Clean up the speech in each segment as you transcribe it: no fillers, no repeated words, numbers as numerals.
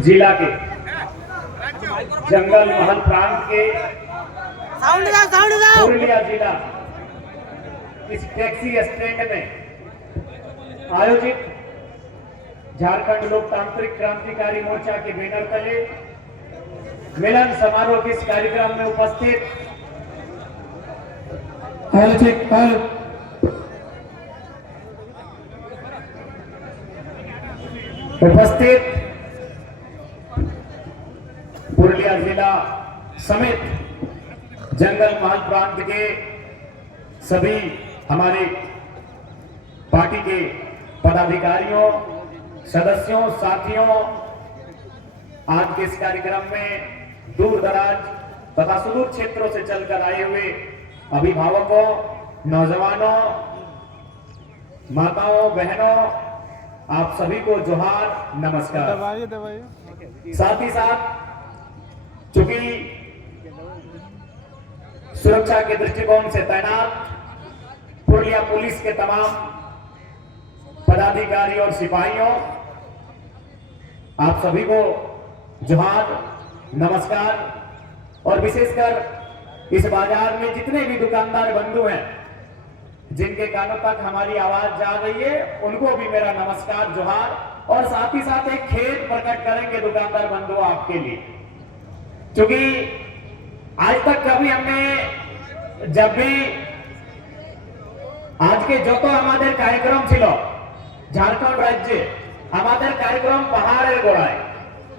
जिला के जंगल महल प्रांत के पुरुलिया जिला इस टैक्सी स्टैंड में आयोजित झारखंड लोकतांत्रिक क्रांतिकारी मोर्चा के बैनर तले मिलन समारोह के इस कार्यक्रम में उपस्थित पुरुलिया जिला समेत जंगल महल प्रांत के सभी हमारे पार्टी के पदाधिकारियों, सदस्यों, साथियों, आज के इस कार्यक्रम में दूर दराज तथा सुदूर क्षेत्रों से चलकर आए हुए अभिभावकों, नौजवानों, माताओं, बहनों, आप सभी को जोहार, नमस्कार। साथ ही साथ चूंकि सुरक्षा के दृष्टिकोण से तैनात पुरुलिया पुलिस के तमाम पदाधिकारी और सिपाहियों, आप सभी को जोहार, नमस्कार। और विशेषकर इस बाजार में जितने भी दुकानदार बंधु हैं जिनके कानों तक हमारी आवाज जा रही है, उनको भी मेरा नमस्कार, जोहार। और साथ ही साथ एक खेद प्रकट करेंगे दुकानदार बंधुओं आपके लिए, क्योंकि आज तक कभी हमने जब भी आज के जो तो हमारे कार्यक्रम छिलो झारखंड राज्य हमारे कार्यक्रम पहाड़े गोड़ाय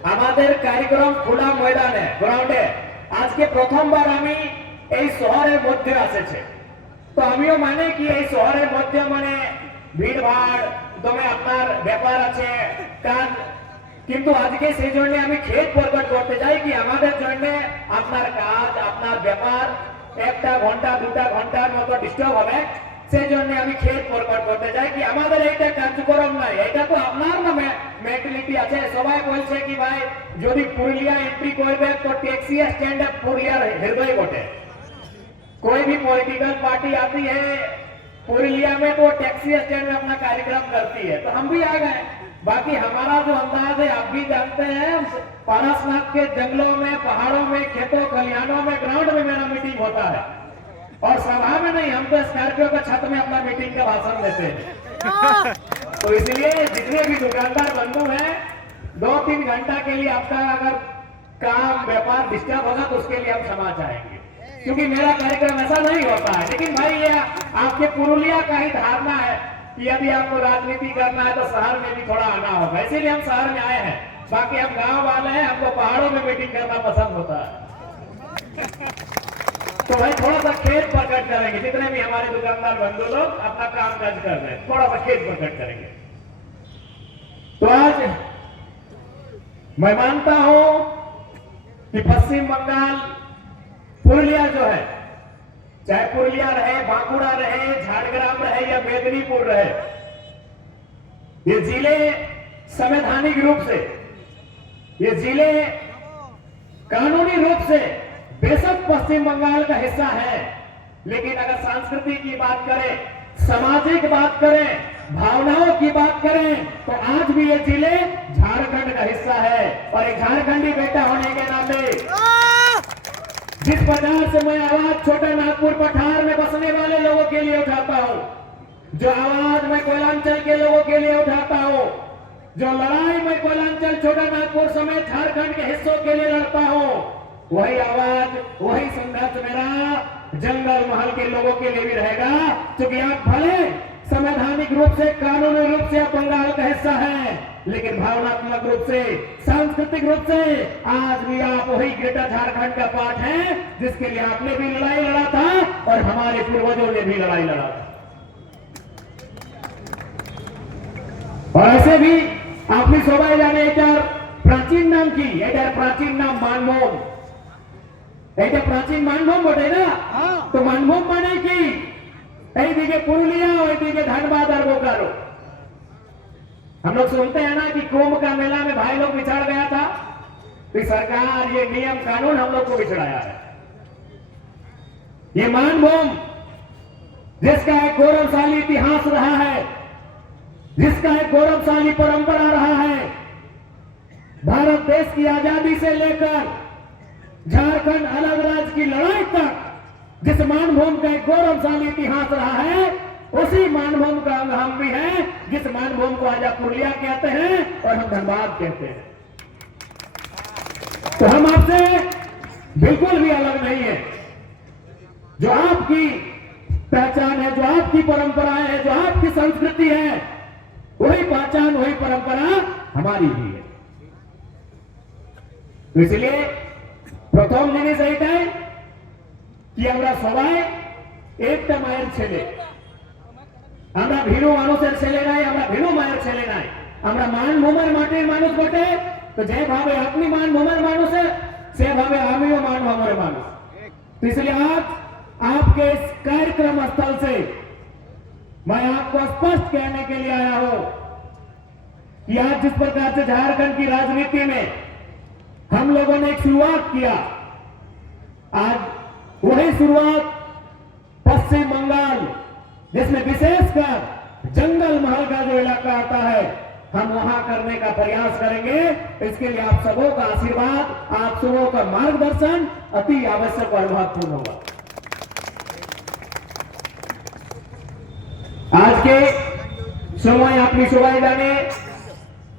हमारे कार्यक्रम खुला मैदान है ग्राउंड है। आज के प्रथम बार हमी এই শহরের মধ্যে আসেছে, তো আমিও মানে কি এই শহরের মধ্যে মানে ভিড় ভাড় দমে আপনার ব্যাপার আছে কাজ, কিন্তু আজকে সেই জন্য আমি খেদ প্রকট করতে চাই কি আমাদের জন্য আপনার কাজ আপনার ব্যাপার একটা ঘন্টা দুটা ঘন্টার মতো ডিস্টার্ব হবে, সেই জন্য আমি খেদ প্রকট করতে চাই কি আমাদের এইটা কার্যক্রম নাই, এটা তো আপনার নামে মেন্টালিটি আছে। সবাই বলছে কি ভাই যদি পুরুলিয়া এন্ট্রি করবে তো ট্যাক্সি স্ট্যান্ডে পুরুলিয়ার হৃদয় বটে, कोई भी पॉलिटिकल पार्टी आती है पुरुलिया में तो टैक्सी स्टैंड में अपना कार्यक्रम करती है, तो हम भी आ गए। बाकी हमारा जो अंदाज है आप भी जानते हैं, पारसनाथ के जंगलों में, पहाड़ों में, खेतों खलिहानों में, ग्राउंड में मेरा मीटिंग होता है और सभा में नहीं, हम तो स्कॉर्पियो के छत में अपना मीटिंग का भाषण देते हैं। तो इसलिए जितने भी दुकानदार बंधु हैं 2-3 घंटा के लिए आपका अगर काम व्यापार डिस्टर्ब होगा तो उसके लिए हम क्षमा चाहेंगे, क्योंकि मेरा कार्यक्रम ऐसा नहीं होता है। लेकिन भाई ये आपके पुरुलिया का ही धारणा है कि यदि आपको राजनीति करना है तो शहर में भी थोड़ा आना होगा, इसीलिए हम शहर में आए हैं। बाकी हम गांव वाले हैं, हमको पहाड़ों में मीटिंग करना पसंद होता है। तो भाई थोड़ा सा खेद प्रकट करेंगे, जितने भी हमारे दुकानदार बंधु लोग अपना काम काज कर रहे हैं, थोड़ा सा खेद प्रकट करेंगे। तो आज मैं मानता हूं कि पश्चिम बंगाल पुरुलिया जो है, चाहे पुरुलिया रहे, बांकुड़ा रहे, झारग्राम रहे या मेदिनीपुर रहे, ये जिले संवैधानिक रूप से, ये जिले कानूनी रूप से बेशक पश्चिम बंगाल का हिस्सा है, लेकिन अगर संस्कृति की बात करें, सामाजिक बात करें, भावनाओं की बात करें, तो आज भी ये जिले झारखंड का हिस्सा है। और एक झारखंडी बेटा होने के नाते जिस प्रकार से मैं आवाज छोटा नागपुर पठार में बसने वाले लोगों के लिए उठाता हूं, जो आवाज मैं कोयलांचल के लोगों के लिए उठाता हूं, जो लड़ाई मैं कोयलांचल छोटा नागपुर समेत झारखंड के हिस्सों के लिए लड़ता हूं, वही आवाज वही संघर्ष मेरा जंगल महल के लोगों के लिए भी रहेगा। क्योंकि आप भले संवैधानिक रूप से, कानूनी रूप से आप बंगाल का हिस्सा है, लेकिन भावनात्मक रूप से, सांस्कृतिक रूप से आज भी आप वही ग्रेटर झारखंड का पार्ट हैं, जिसके लिए आपने भी लड़ाई लड़ा था और हमारे पूर्वजों ने भी लड़ाई लड़ा था। और ऐसे भी आपने सबाई जाने एक प्राचीन नाम की, एक प्राचीन नाम मानभूम, एक प्राचीन मानभूम बोटे ना, तो मानभूम माने की दिखे पुरुलिया और दिखे धनबाद और बोकारो। हम लोग सुनते हैं ना कि कुंभ का मेला में भाई लोग बिछड़ गया था, तो सरकार ये नियम कानून हम लोग को बिछड़ाया है। ये मानभूम जिसका एक गौरवशाली इतिहास रहा है, जिसका एक गौरवशाली परंपरा रहा है, भारत देश की आजादी से लेकर झारखंड अलग राज्य की लड़ाई तक जिस मानभूमि का एक गौरवशाली इतिहास रहा है, उसी मानभूमि का अंग हम भी हैं, जिस मानभूमि को आज आप पुरुलिया कहते हैं और हम धनबाद कहते हैं। तो हम आपसे बिल्कुल भी अलग नहीं है। जो आपकी पहचान है, जो आपकी परंपराएं है, जो आपकी संस्कृति है, वही पहचान वही परंपरा हमारी भी है। तो इसलिए प्रथम जिनिस এইটাই कि আমরা সবাই একটা মায়ের ছেলে। আমরা ভিন্ন মানুষের ছেলে নাই, আমরা ভিন্ন মায়ের ছেলে নাই, আমরা মানভূমের মাটির মানুষ বটে। তো যেভাবে আপনি মানভূমের মানুষ है, সেভাবে আমিও মানভূমের মানুষ। तो इसलिए आज आपके इस कार्यक्रम स्थल से मैं आपको स्पष्ट कहने के लिए आया हूं कि आज जिस प्रकार से झारखंड की राजनीति में हम लोगों ने एक शुरुआत किया, आज वही शुरुआत पश्चिम बंगाल जिसमें विशेषकर जंगल महल का जो इलाका आता है, हम वहां करने का प्रयास करेंगे। इसके लिए आप सबों का आशीर्वाद, आप सबों का मार्गदर्शन अति आवश्यक और महत्वपूर्ण होगा। आज के সময় আপনি সবাই জানে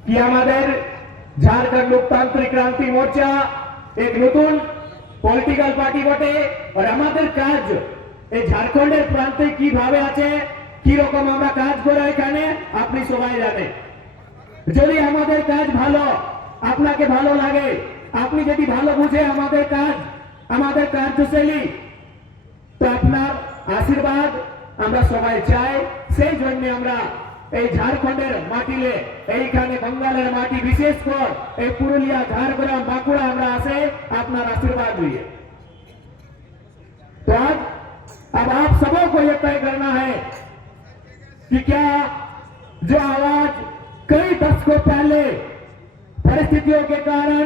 কি আমাদের ঝাড়খণ্ড লোকতান্ত্রিক ক্রান্তি মোর্চা এক নতুন পলিটিক্যাল পার্টি বটে। আর আমাদের কাজ এই ঝাড়খণ্ডের প্রান্তে কিভাবে আছে, কি রকম আমরা কাজ করে এখানে আপনি সবাই জানেন। যদি আমাদের কাজ ভালো আপনাকে ভালো লাগে, আপনি যদি ভালো বুঝে আমাদের কাজ, আমাদের কার্যশৈলী, তো আপনার আশীর্বাদ আমরা সবাই চাই। সেই জন্য আমরা এই ঝাড়খণ্ডের মাটিলে, এইখানে बंगालेर माटी, विशेष कर এই পুরুলিয়া, ঝাড়গ্রাম, বাঁকুড়া আমরা আসে আপনার आशीर्वाद लिए। तो आज अब आप सबों को यह तय करना है कि क्या जो आवाज कई दशकों पहले परिस्थितियों के कारण,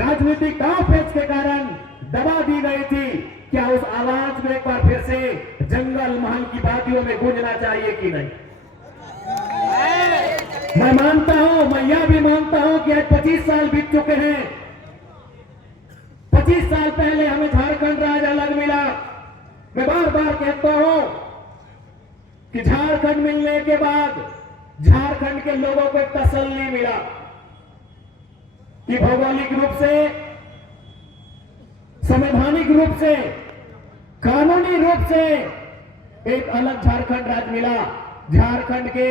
राजनीतिक दांवपेच के कारण दबा दी गई थी, क्या उस आवाज में एक बार फिर से जंगल महल की वादियों में गूंजना चाहिए कि नहीं? मैं मानता हूं, मैं यह भी मानता हूं कि आज 25 साल बीत चुके हैं। 25 साल पहले हमें झारखंड राज्य अलग मिला। मैं बार बार कहता हूं कि झारखंड मिलने के बाद झारखंड के लोगों को एक तसल्ली मिला कि भौगोलिक रूप से, संवैधानिक रूप से, कानूनी रूप से एक अलग झारखंड राज्य मिला। झारखंड के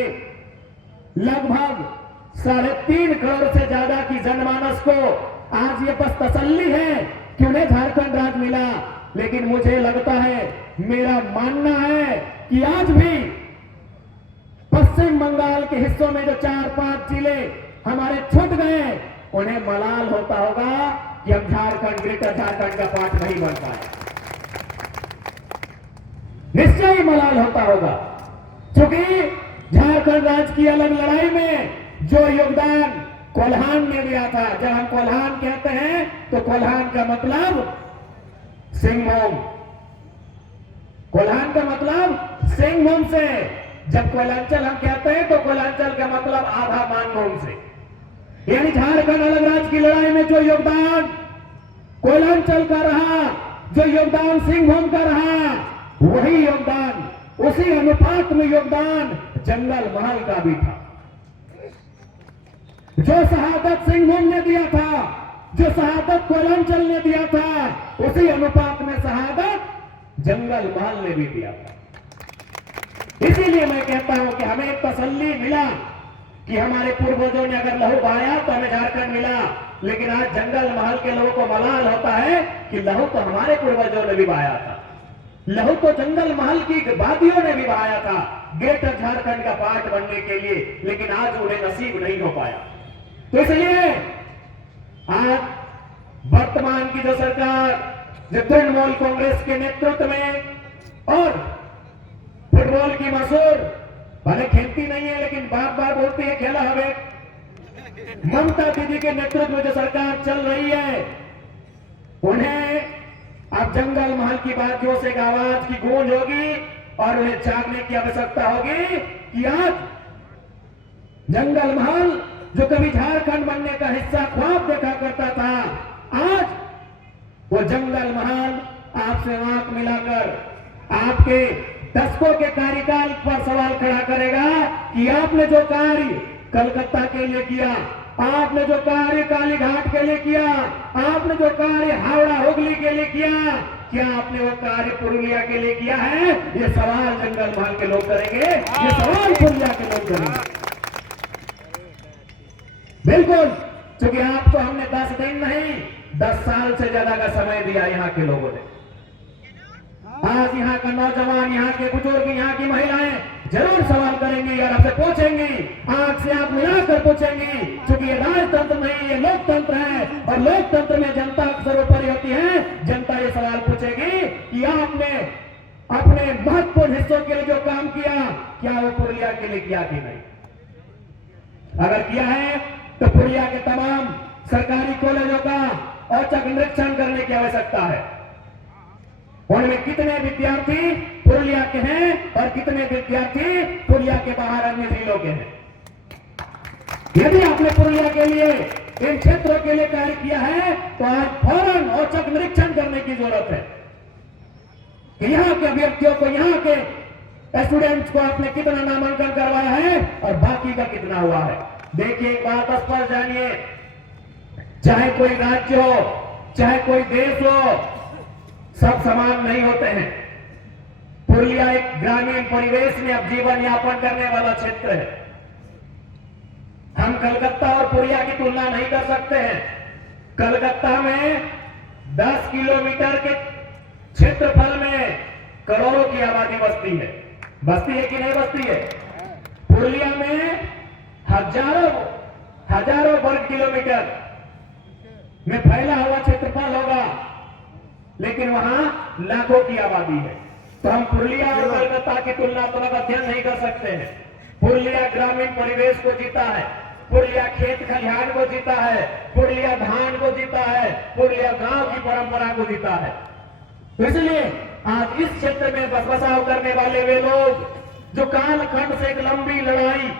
लगभग 3.5 करोड़ से ज्यादा की जनमानस को आज ये बस तसल्ली है कि उन्हें झारखंड राज्य मिला। लेकिन मुझे लगता है, मेरा मानना है कि आज भी पश्चिम बंगाल के हिस्सों में जो 4-5 जिले हमारे छूट गए, उन्हें मलाल होता होगा कि हम झारखंड, ग्रेटर झारखंड का पार्ट नहीं बन पाए। निश्चय ही मलाल होता होगा, क्योंकि झारखंड राज्य की अलग लड़ाई में जो योगदान कोल्हान ने दिया था। जब हम कोल्हान कहते हैं तो कोल्हान का मतलब सिंहभूम, कोल्हान का मतलब सिंहभूम से। जब कोयलांचल हम कहते हैं तो कोयलांचल का मतलब आधा मानभूम से। यानी झारखंड अलग राज्य की लड़ाई में जो योगदान कोयलांचल का रहा, जो योगदान सिंहभूम का रहा, वही योगदान, उसी अनुपात में योगदान जंगल महल का भी था। जो शहादत सिंहभूम ने दिया था, जो शहादत कोयलांचल ने दिया था, उसी अनुपात में शहादत जंगल महल ने भी दिया था। इसीलिए मैं कहता हूं कि हमें तसल्ली मिला कि हमारे पूर्वजों ने अगर लहू बहाया तो हमें झारखंड मिला। लेकिन आज जंगल महल के लोगों को मलाल होता है कि लहू तो हमारे पूर्वजों ने भी बहाया था, लहू तो जंगल महल की वादियों ने भी बहाया था ग्रेटर झारखंड का पार्ट बनने के लिए, लेकिन आज उन्हें नसीब नहीं हो पाया। तो इसलिए आज वर्तमान की जो सरकार, जो तृणमूल कांग्रेस के नेतृत्व में, और फुटबॉल की मशहूर, भले खेलती नहीं है लेकिन बार बार बोलती है खेला हमें, ममता दीदी के नेतृत्व में जो सरकार चल रही है, उन्हें अब जंगल महल की बातियों से एक आवाज की गूंज होगी और उन्हें जागने की आवश्यकता होगी कि आज जंगल महल जो कभी झारखंड बनने का हिस्सा ख्वाब देखा करता था, आज वो जंगल महान आपसे आंख मिलाकर आपके दशकों के कार्यकाल पर सवाल खड़ा करेगा कि आपने जो कार्य कलकत्ता के लिए किया, आपने जो कार्य कालीघाट के लिए किया, आपने जो कार्य हावड़ा हुगली के लिए किया, क्या आपने वो कार्य पुरुलिया के लिए किया है? ये सवाल जंगल महल के लोग करेंगे, ये सवाल पुरुलिया के लोग करेंगे। बिल्कुल, क्योंकि आपको हमने 10 दिन नहीं 10 साल से ज्यादा का समय दिया यहाँ के लोगों ने। आज यहाँ का नौजवान, यहाँ के बुजुर्ग, यहाँ की महिलाएं जरूर सवाल करेंगी और आपसे पूछेंगी, आंख से आंख मिलाकर पूछेंगी, क्योंकि ये राजतंत्र नहीं, ये लोकतंत्र है और लोकतंत्र में जनता सर्वोपरि होती है। जनता ये सवाल पूछेगी कि आपने अपने महत्वपूर्ण हिस्सों के लिए जो काम किया, क्या वो पुरुलिया के लिए किया कि नहीं? अगर किया है तो पुरुलिया के तमाम सरकारी कॉलेजों का औचक निरीक्षण करने की आवश्यकता है। उनमें कितने विद्यार्थी पुरुलिया के हैं और कितने विद्यार्थी पुरुलिया के बाहर अन्य जिलों के हैं। यदि आपने पुरुलिया के लिए, इन क्षेत्रों के लिए कार्य किया है तो आज फौरन औचक निरीक्षण करने की जरूरत है कि यहाँ के अभ्यर्थियों को, यहाँ के स्टूडेंट्स को आपने कितना नामांकन करवाया है और बाकी का कितना हुआ है। देखिए, एक बात स्पष्ट जानिए, चाहे कोई राज्य हो, चाहे कोई देश हो, सब समान नहीं होते हैं। पुरुलिया एक ग्रामीण परिवेश में अब जीवन यापन करने वाला क्षेत्र है। हम कलकत्ता और पुरुलिया की तुलना नहीं कर सकते हैं। कलकत्ता में 10 किलोमीटर के क्षेत्रफल में करोड़ों की आबादी बसती है। बसती है कि नहीं बसती है? पुरुलिया में हजारों वर्ग किलोमीटर में फैला हुआ क्षेत्रफल होगा, लेकिन वहां लाखों की आबादी है। तो हम पुरुलिया और कलकत्ता की तुलनात्मक अध्ययन नहीं कर सकते हैं। पुरुलिया ग्रामीण परिवेश को जीता है, पुरुलिया खेत खलिहान को जीता है, पुरुलिया धान को जीता है, पुरुलिया गांव की परंपरा को जीता है। तो इसलिए आज इस क्षेत्र में बसबसाव करने वाले वे लोग जो कालखंड से एक लंबी लड़ाई,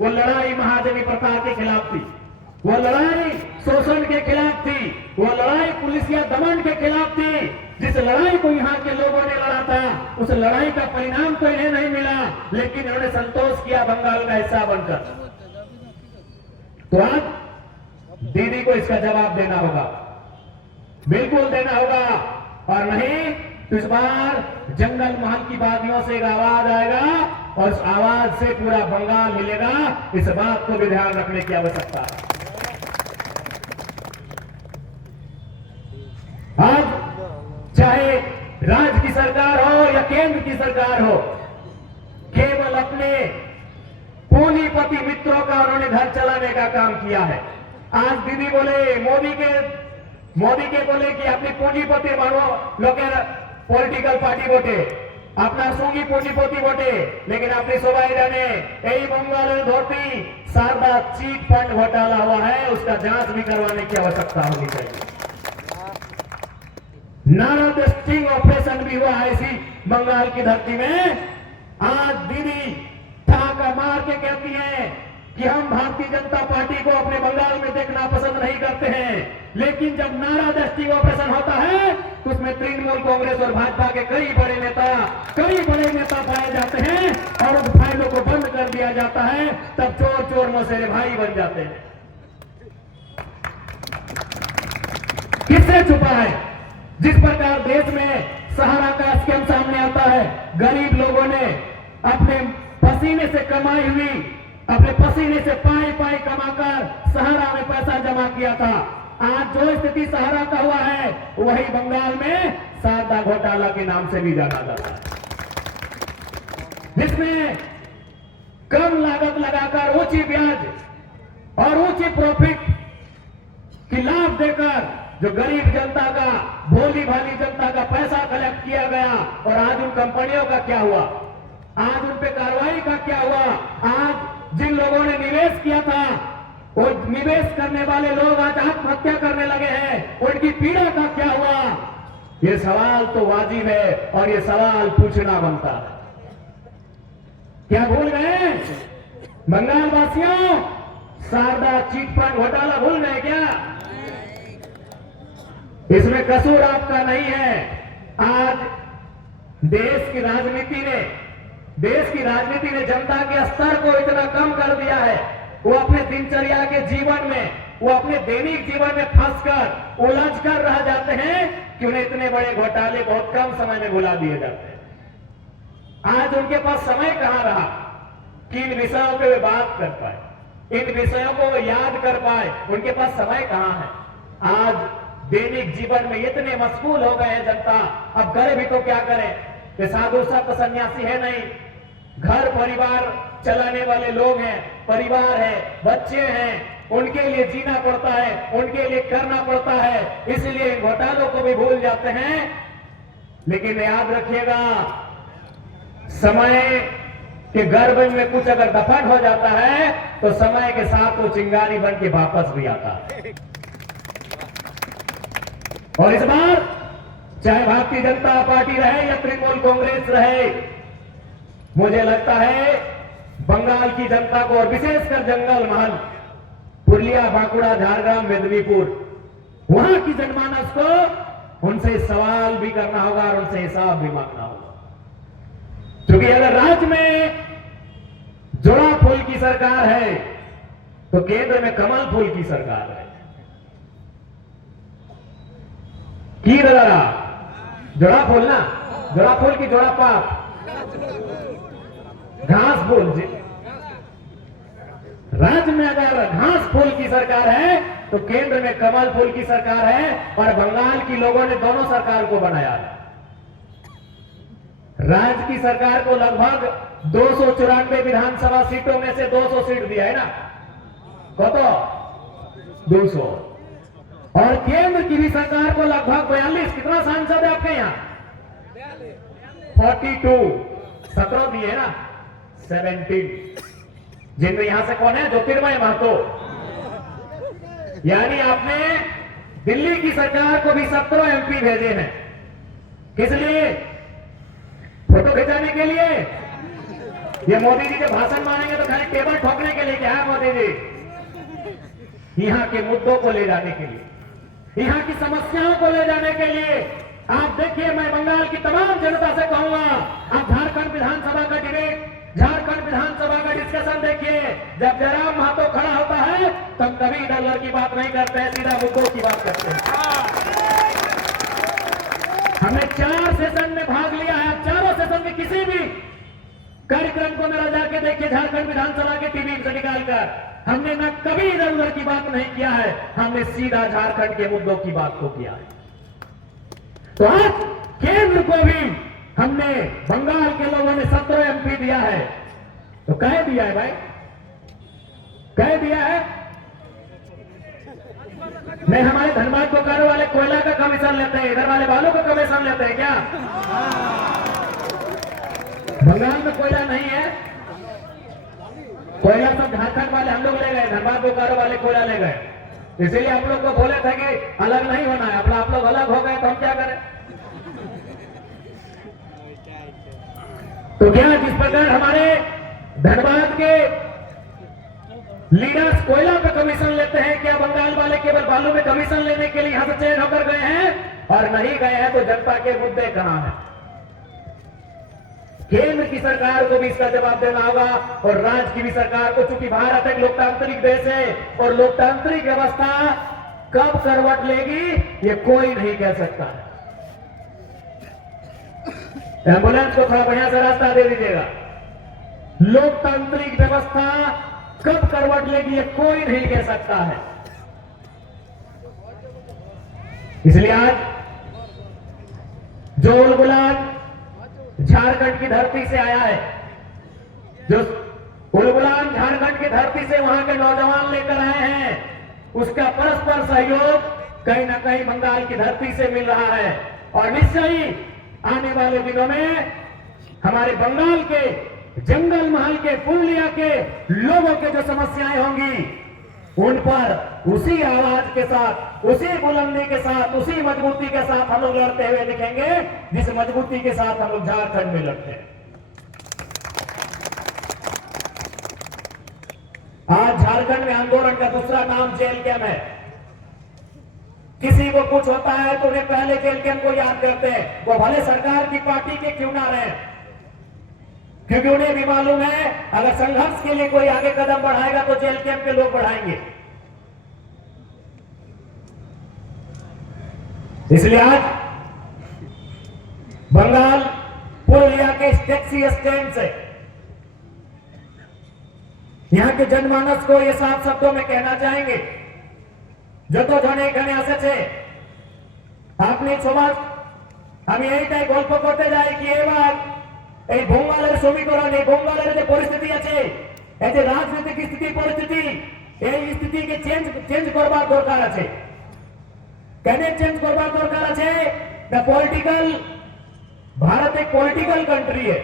वो लड़ाई महाजनी प्रथा के खिलाफ थी, वो लड़ाई शोषण के खिलाफ थी, वो लड़ाई पुलिसिया दमन के खिलाफ थी। जिस लड़ाई को यहाँ के लोगों ने लड़ा था, उस लड़ाई का परिणाम तो इन्हें नहीं मिला, लेकिन इन्होंने संतोष किया बंगाल का हिस्सा बनकर। तो आज दीदी को इसका जवाब देना होगा, बिल्कुल देना होगा, और नहीं तो इस बार जंगल महल की वादियों से एक आवाज आएगा और उस आवाज से पूरा बंगाल हिलेगा। इस बात को भी ध्यान रखने की आवश्यकता है। आज चाहे राज्य की सरकार हो या केंद्र की सरकार हो, केवल अपने पूंजीपति मित्रों का उन्होंने घर चलाने का काम किया है। आज दीदी बोले, मोदी के बोले कि अपनी पूंजीपति बनो, लोग पॉलिटिकल पार्टी वोटे, अपना सूंगी पूंजीपति वोटे, लेकिन अपनी सबाई जाने यही बंगाल धोती शारदा चीट फंड घोटाला हुआ है, उसका जांच भी करवाने की आवश्यकता होनी चाहिए। नारद स्टिंग ऑपरेशन भी हुआ है इसी बंगाल की धरती में। आज दीदी ठाका मार के कहती है कि हम भारतीय जनता पार्टी को अपने बंगाल में देखना पसंद नहीं करते हैं, लेकिन जब नारद स्टिंग ऑपरेशन होता है तो उसमें तृणमूल कांग्रेस और भाजपा के कई बड़े नेता पाए जाते हैं और उन फाइलों को बंद कर दिया जाता है। तब चोर चोर मौसेरे भाई बन जाते हैं। किससे छुपा है? जिस प्रकार देश में सहारा का स्कीम सामने आता है, गरीब लोगों ने अपने पसीने से कमाई हुई, अपने पसीने से पाई कमाकर सहारा में पैसा जमा किया था। आज जो स्थिति सहारा का हुआ है, वही बंगाल में शारदा घोटाला के नाम से भी जाना जाता है, जिसमें कम लागत लगाकर ऊंची ब्याज और ऊंची प्रॉफिट की लाभ देकर जो गरीब जनता का, भोली भाली जनता का पैसा कलेक्ट किया गया। और आज उन कंपनियों का क्या हुआ? आज उन पे कार्रवाई का क्या हुआ? आज जिन लोगों ने निवेश किया था, वो निवेश करने वाले लोग आज आत्महत्या करने लगे हैं, उनकी पीड़ा का क्या हुआ? ये सवाल तो वाजिब है और ये सवाल पूछना बनता है। क्या भूल गए बंगाल वासियों? शारदा चिटफंड घोटाला भूल गए क्या? इसमें कसूर आपका नहीं है। आज देश की राजनीति ने जनता के स्तर को इतना कम कर दिया है, वो अपने दिनचर्या के जीवन में, वो अपने दैनिक जीवन में फंसकर उलझ कर रह जाते हैं कि उन्हें इतने बड़े घोटाले बहुत कम समय में भुला दिए जाते हैं। आज उनके पास समय कहां रहा कि इन विषयों पे वे बात कर पाए, इन विषयों को याद कर पाए, उनके पास समय कहां है। आज दैनिक जीवन में इतने मशगूल हो गए हैं जनता, अब करे भी तो क्या करें कि साधु संत सन्यासी है नहीं, घर परिवार चलाने वाले लोग हैं, परिवार है, बच्चे हैं, उनके लिए जीना पड़ता है, उनके लिए करना पड़ता है, इसलिए घोटालों को भी भूल जाते हैं। लेकिन याद रखिएगा, समय के गर्भ में कुछ अगर दफन हो जाता है तो समय के साथ वो चिंगारी बन के वापस भी आता है। और इस बार चाहे भारतीय जनता पार्टी रहे या तृणमूल कांग्रेस रहे, मुझे लगता है बंगाल की जनता को और विशेषकर जंगल महल, पुरलिया, बांकुड़ा, झारग्राम, मेदिनीपुर, वहां की जनमानस को उनसे सवाल भी करना होगा और उनसे हिसाब भी मांगना होगा। क्योंकि अगर राज्य में जोड़ा फूल की सरकार है तो केंद्र में कमल फूल की सरकार है। की दादा जोड़ा फूल ना, जोड़ा फूल की जोड़ा पाप, घास फूल। राज्य में अगर घास फूल की सरकार है तो केंद्र में कमल फूल की सरकार है, और बंगाल की लोगों ने दोनों सरकार को बनाया है। राज्य की सरकार को लगभग 294 विधानसभा सीटों में से 200 सीट दिया है ना, कतो 200, और केंद्र की भी सरकार को लगभग 42, कितना सांसद है आपके यहाँ? 42, 17 दिए है ना, 17, जिनमें यहां से कौन है? ज्योतिर्मय महतो। यानी आपने दिल्ली की सरकार को भी 17 एमपी भेजे हैं। किस लिए? फोटो खिंचाने के लिए? ये मोदी जी के भाषण मानेंगे तो खाली टेबल ठोकने के लिए क्या है मोदी जी? यहां के मुद्दों को ले जाने के लिए, यहां की समस्याओं को ले जाने के लिए। आप देखिए, मैं बंगाल की तमाम जनता से कहूंगा, आप झारखंड विधानसभा का डिबेट, झारखंड विधानसभा का डिस्कशन देखिए। जब जयराम महतो खड़ा होता है तब कभी डॉलर की बात नहीं करते हैं, सीधा मुद्दों की बात करते हैं। हमने 4 सेशन में भाग लिया है, आप चारों सेशन में किसी भी कार्यक्रम को मेरा जाके देखिए, झारखंड विधानसभा के टीवी से निकालकर, हमने न कभी इधर उधर की बात नहीं किया है, हमने सीधा झारखंड के मुद्दों की बात को किया है। तो आज केंद्र को भी हमने, बंगाल के लोगों ने 17 एमपी दिया है, तो कह दिया है भाई, कह दिया है। नहीं, हमारे धनबाद बोकारो वाले कोयला का कमीशन लेते हैं, इधर वाले बालू का कमीशन लेते हैं क्या? बंगाल में कोयला नहीं है, कोयला सब झारखंड वाले हम लोग ले गए, धनबाद बोकारो वाले कोयला ले गए। इसीलिए आप लोग को बोले थे कि अलग नहीं होना है, अपना आप लोग अलग हो गए तो हम क्या करें? तो क्या जिस प्रकार हमारे धनबाद के लीडर्स कोयला पे कमीशन लेते हैं, क्या बंगाल वाले केवल बालू में कमीशन लेने के लिए यहां से चयन होकर गए हैं? और नहीं गए हैं तो जनता के मुद्दे कहां हैं? केंद्र की सरकार को भी इसका जवाब देना होगा, और राज्य की भी सरकार को। चूंकि भारत एक लोकतांत्रिक देश है और लोकतांत्रिक व्यवस्था कब करवट लेगी ये कोई नहीं कह सकता है। एम्बुलेंस को थोड़ा बढ़िया से रास्ता दे दीजिएगा। लोकतांत्रिक व्यवस्था कब करवट लेगी ये कोई नहीं कह सकता है। इसलिए आज जो उलगुलान झारखंड की धरती से आया है, जो उलगुलान झारखंड की धरती से वहां के नौजवान लेकर आए हैं, उसका परस्पर सहयोग कहीं ना कहीं बंगाल की धरती से मिल रहा है। और निश्चय ही आने वाले दिनों में हमारे बंगाल के जंगल महल के, पुरलिया के लोगों के जो समस्याएं होंगी उन पर उसी आवाज के साथ, उसी बुलंदी के साथ, उसी मजबूती के साथ हम लोग लड़ते हुए दिखेंगे जिस मजबूती के साथ हम लोग झारखंड में लड़ते हैं। आज झारखंड में आंदोलन का दूसरा नाम जेल कैंप है। किसी को कुछ होता है तो उन्हें पहले जेल कैंप को याद करते हैं, वो भले सरकार की पार्टी के क्यों ना रहे, क्योंकि उन्हें भी मालूम है अगर संघर्ष के लिए कोई आगे कदम बढ़ाएगा तो जेल कैंप के लोग बढ़ाएंगे। इसलिए आज बंगाल पुरुलिया के टैक्सी स्टैंड से यहां के जनमानस को ये साफ शब्दों में कहना चाहेंगे, যত জন এখানে এসেছে আপনি সমাজ আমি এইটাই গল্প করতে যাই কি এবার এই বঙ্গালের সমীকরণ, এই বঙ্গালের যে পরিস্থিতি আছে, এই যে রাজনৈতিক স্থিতি পরিস্থিতি, এই স্থিতিকে চেঞ্জ করবার দরকার আছে। কেন চেঞ্জ করবার দরকার আছে? দ্য পলিটিক্যাল भारत एक पॉलिटिकल कंट्री है,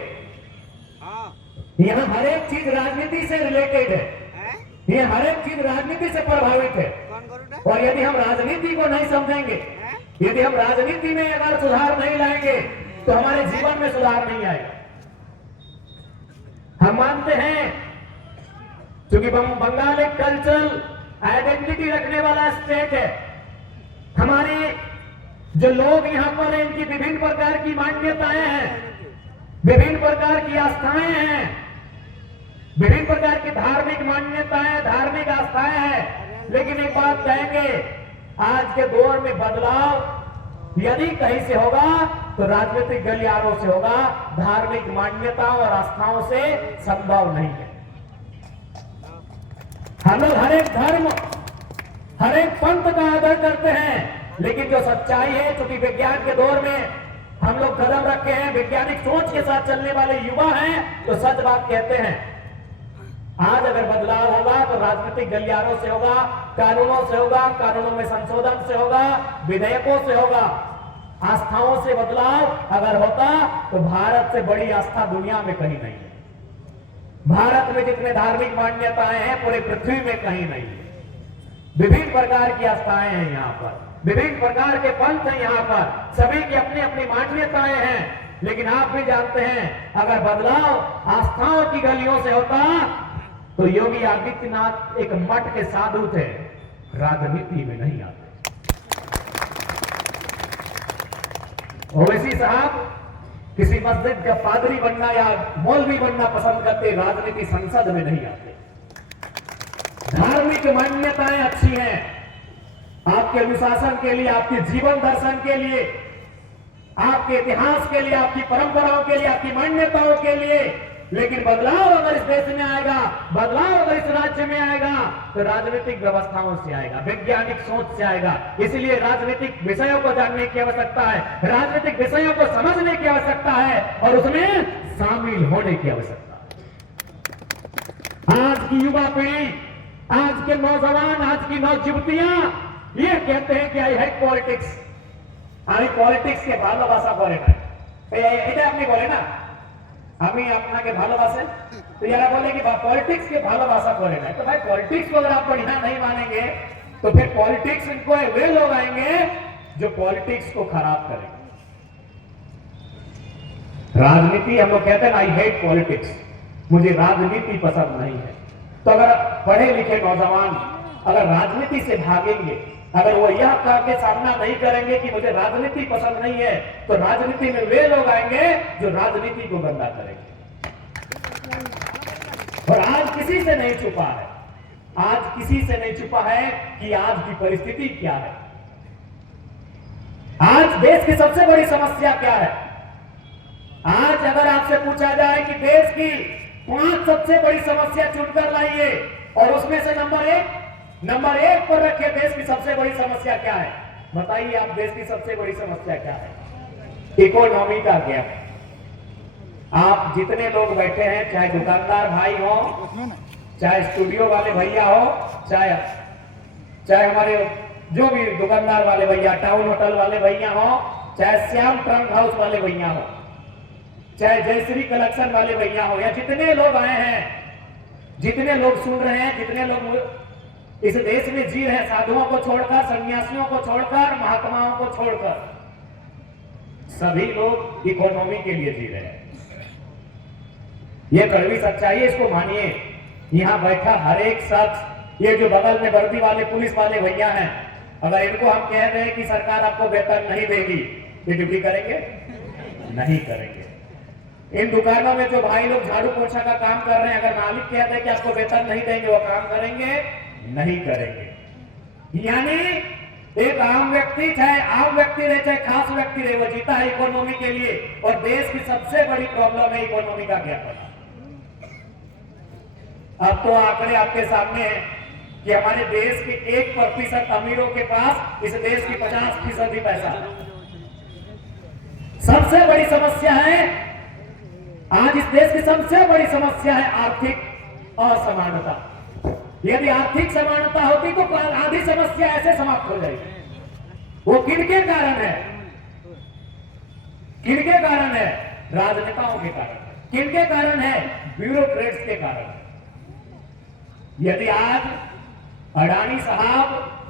यहाँ हर एक चीज राजनीति से रिलेटेड है, ये हर एक चीज राजनीति से प्रभावित है। और यदि हम राजनीति को नहीं समझेंगे, यदि हम राजनीति में अगर सुधार नहीं लाएंगे तो हमारे जीवन में सुधार नहीं आएगा। हम मानते हैं क्योंकि बंगाल एक कल्चरल आइडेंटिटी रखने वाला स्टेट है। हमारे जो लोग यहाँ पर हैं इनकी विभिन्न प्रकार की मान्यताएं हैं, विभिन्न प्रकार की आस्थाएं हैं, विभिन्न प्रकार की धार्मिक मान्यताएं, धार्मिक आस्थाएं हैं। लेकिन एक बात कहेंगे, आज के दौर में बदलाव यदि कहीं से होगा तो राजनीतिक गलियारों से होगा, धार्मिक मान्यताओं और आस्थाओं से संभव नहीं है। हम लोग हर एक धर्म, हर एक पंथ का आदर करते हैं, लेकिन जो सच्चाई है, क्योंकि विज्ञान के दौर में हम लोग कदम रखे हैं, वैज्ञानिक सोच के साथ चलने वाले युवा हैं, तो सच बात कहते हैं। आज अगर बदलाव होगा तो राजनीतिक गलियारों से होगा, कानूनों से होगा, कानूनों में संशोधन से होगा, विधेयकों से होगा। आस्थाओं से बदलाव अगर होता तो भारत से बड़ी आस्था दुनिया में कहीं नहीं है। भारत में जितने धार्मिक मान्यताएं हैं पूरे पृथ्वी में कहीं नहीं है। विभिन्न प्रकार की आस्थाएं हैं यहाँ पर, विभिन्न प्रकार के पंथ हैं यहाँ पर, सभी की अपनी अपनी मान्यताएं हैं। लेकिन आप भी जानते हैं अगर बदलाव आस्थाओं की गलियों से होता तो योगी आदित्यनाथ एक मठ के साधु थे, राजनीति में नहीं आते। ओवैसी साहब किसी मस्जिद का पादरी बनना या मौलवी बनना पसंद करते, राजनीति संसद में नहीं आते। धार्मिक मान्यताएं अच्छी हैं आपके अनुशासन के लिए, आपके जीवन दर्शन के लिए, आपके इतिहास के लिए, आपकी परंपराओं के लिए, आपकी मान्यताओं के लिए। लेकिन बदलाव अगर इस देश में आएगा, बदलाव अगर इस राज्य में आएगा तो राजनीतिक व्यवस्थाओं से आएगा, वैज्ञानिक सोच से आएगा। इसलिए राजनीतिक विषयों को जानने की आवश्यकता है, राजनीतिक विषयों को समझने की आवश्यकता है और उसमें शामिल होने की आवश्यकता है। आज की युवा पीढ़ी, आज के नौजवान, आज की नौजुवतियां ये कहते हैं कि आई हेट पॉलिटिक्स। আমি পলিটিক্সকে ভালোবাসা করে না, এটা আপনি বলে না আমি আপনাকে ভালোবাসেं, तो यार बोले कि पॉलिटिक्स के भालोबासा करे ना। तो भाई पॉलिटिक्स को अगर आप बढ़िया नहीं मानेंगे तो फिर पॉलिटिक्स इनको वे लोग आएंगे जो पॉलिटिक्स को खराब करेंगे। राजनीति हम लोग कहते हैं आई हेट पॉलिटिक्स, मुझे राजनीति पसंद नहीं है। तो अगर पढ़े लिखे नौजवान अगर राजनीति से भागेंगे, अगर वो यह करके सामना नहीं करेंगे कि मुझे राजनीति पसंद नहीं है, तो राजनीति में वे लोग आएंगे जो राजनीति को गंदा करेंगे। और आज किसी से नहीं छुपा है, आज किसी से नहीं छुपा है कि आज की परिस्थिति क्या है। आज देश की सबसे बड़ी समस्या क्या है? आज अगर आपसे पूछा जाए कि देश की 5 सबसे बड़ी समस्या चुनकर लाइए और उसमें से नंबर एक पर रखिए देश की सबसे बड़ी समस्या क्या है, बताइए आप देश की सबसे बड़ी समस्या क्या है? इकोनॉमी का गैप। आप जितने लोग बैठे हैं, चाहे दुकानदार भाई हो, चाहे स्टूडियो वाले भैया हो, चाहे हमारे जो भी दुकानदार वाले भैया, टाउन होटल वाले भैया हो, चाहे श्याम ट्रंक हाउस वाले भैया हो, चाहे जयश्री कलेक्शन वाले भैया हो, या जितने लोग आए हैं, जितने लोग सुन रहे हैं, जितने लोग इस देश में जी रहे हैं, साधुओं को छोड़कर, सन्यासियों को छोड़कर, महात्माओं को छोड़कर, सभी लोग इकोनॉमी के लिए जी रहे हैं। यह कड़वी सच्चाई है, इसको मानिए। यहाँ बैठा हर एक शख्स, ये जो बगल में वर्दी वाले पुलिस वाले भैया हैं, अगर इनको हम कह रहे हैं कि सरकार आपको वेतन नहीं देगी, ये ड्यूटी करेंगे? नहीं करेंगे। इन दुकानों में जो भाई लोग झाड़ू पोछा का काम कर रहे हैं, अगर मालिक कहते हैं कि आपको वेतन नहीं देंगे, वो काम करेंगे? नहीं करेंगे। यानी एक आम व्यक्ति, चाहे आम व्यक्ति रहे चाहे खास व्यक्ति रहे, वो जीता है इकोनॉमी के लिए, और देश की सबसे बड़ी प्रॉब्लम है इकोनॉमी का क्या पता। अब तो आंकड़े आपके सामने हैं कि हमारे देश के 1% अमीरों के पास इस देश की 50% ही पैसा है। सबसे बड़ी समस्या है आज इस देश की सबसे बड़ी समस्या है आर्थिक असमानता। यदि आर्थिक समानता होती तो आधी समस्या ऐसे समाप्त हो जाएगी। वो किनके कारण है? किनके कारण है? राजनेताओं के कारण। किनके कारण है? ब्यूरोक्रेट्स के कारण। यदि आज अडानी साहब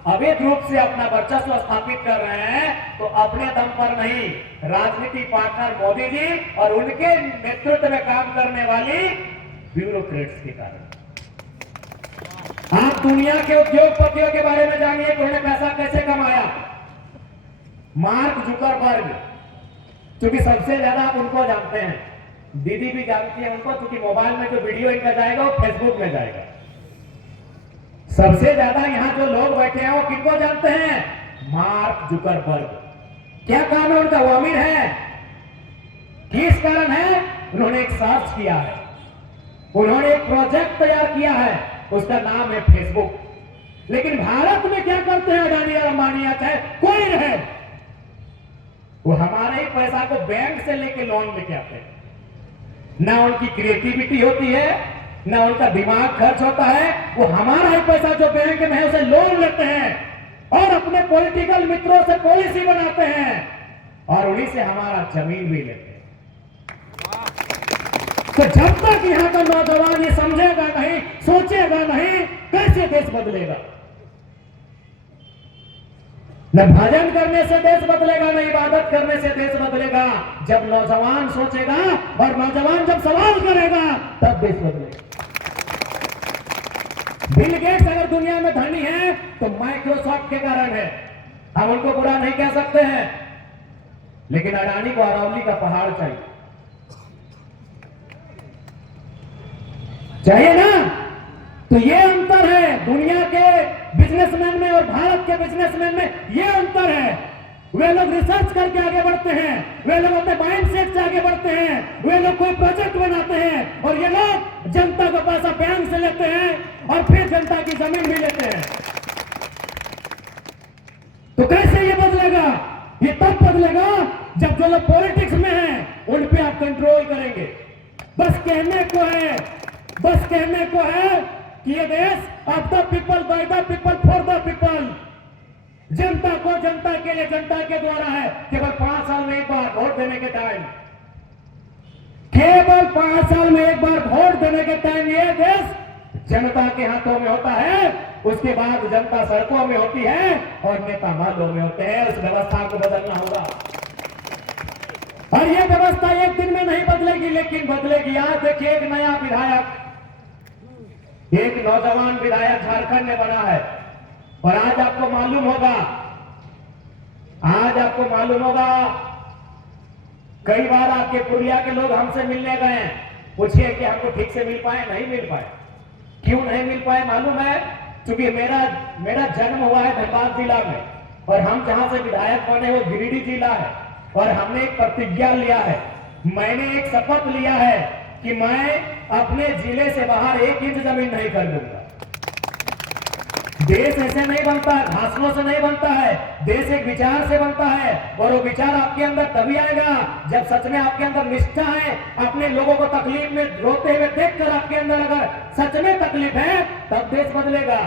अवैध रूप से अपना वर्चस्व स्थापित कर रहे हैं तो अपने दम पर नहीं, राजनीति पार्टनर मोदी जी और उनके नेतृत्व में काम करने वाली ब्यूरोक्रेट्स के कारण। आप दुनिया के उद्योगपतियों के बारे में जानिए, उन्होंने पैसा कैसे कमाया। मार्क जुकरबर्ग, क्योंकि सबसे ज्यादा आप उनको जानते हैं, दीदी भी जानती है उनको, क्योंकि मोबाइल में जो वीडियो इनका जाएगा वो फेसबुक में जाएगा। सबसे ज्यादा यहां जो लोग बैठे हैं वो किनको जानते हैं? Mark Zuckerberg. क्या काम है उनका? वो अमीर है। किस कारण है? उन्होंने एक सर्च किया है, उन्होंने एक प्रोजेक्ट तैयार किया है, उसका नाम है फेसबुक। लेकिन भारत में क्या करते हैं अडानी और अंबानी, चाहे कोई रहे, वो हमारे ही पैसा को बैंक से लेके लोन लेके आते हैं। ना उनकी क्रिएटिविटी होती है, ना उनका दिमाग खर्च होता है, वो हमारा ही पैसा जो बैंक में है उसे लोन लेते हैं और अपने पॉलिटिकल मित्रों से पॉलिसी बनाते हैं और उन्हीं से हमारा जमीन भी लेते हैं। तो जब तक यहां का नौजवान ये समझेगा नहीं, सोचेगा नहीं, कैसे देश बदलेगा? न भजन करने से देश बदलेगा, न इबादत करने से देश बदलेगा। जब नौजवान सोचेगा और नौजवान जब सवाल करेगा तब देश बदलेगा। बिल गेट्स अगर दुनिया में धनी है तो माइक्रोसॉफ्ट के कारण है, हम उनको बुरा नहीं कह सकते हैं। लेकिन अडानी को अरावली का पहाड़ चाहिए ना। तो ये अंतर है दुनिया के बिजनेसमैन में और भारत के बिजनेसमैन में, ये अंतर है। वे लोग रिसर्च करके आगे बढ़ते हैं, वे लोग अपने माइंडसेट से आगे बढ़ते हैं, वे लोग कोई प्रोजेक्ट बनाते हैं और ये लोग जनता का पैसा बैंक से लेते हैं और फिर जनता की जमीन भी लेते हैं। तो कैसे ये बदलेगा? ये तब बदलेगा जब जो लोग पॉलिटिक्स में हैं उन पे आप कंट्रोल करेंगे। बस कहने को है, बस कहने को है कि ये देश of the people, by the people, for the people, जनता को, जनता के लिए, जनता के द्वारा है। केवल 5 साल में एक बार वोट देने के टाइम, केवल 5 साल में एक बार वोट देने के टाइम ये देश जनता के हाथों में होता है। उसके बाद जनता सड़कों में होती है और नेता महलों में होते हैं। उस व्यवस्था को बदलना होगा और यह व्यवस्था एक दिन में नहीं बदलेगी, लेकिन बदलेगी। आज देखिए एक नया विधायक, एक नौजवान विधायक झारखंड में बना है और आज आपको मालूम होगा, कई बार आपके पुरिया के लोग हमसे मिलने गए, पूछिए कि हमको ठीक से मिल पाए? नहीं मिल पाए। क्यों नहीं मिल पाए मालूम है? क्योंकि मेरा जन्म हुआ है धनबाद जिला में और हम जहां से विधायक बने वो गिरिडीह जिला है और हमने एक प्रतिज्ञा लिया है, मैंने एक शपथ लिया है कि मैं अपने जिले से बाहर 1 इंच जमीन नहीं खरीदूंगा। देश ऐसे नहीं बनता, भाषणों से नहीं बनता है। देश एक विचार से बनता है और वो विचार आपके अंदर तभी आएगा जब सच में आपके अंदर निष्ठा है। अपने लोगों को तकलीफ में रोते हुए देखकर आपके अंदर अगर सच में तकलीफ है तब देश बदलेगा।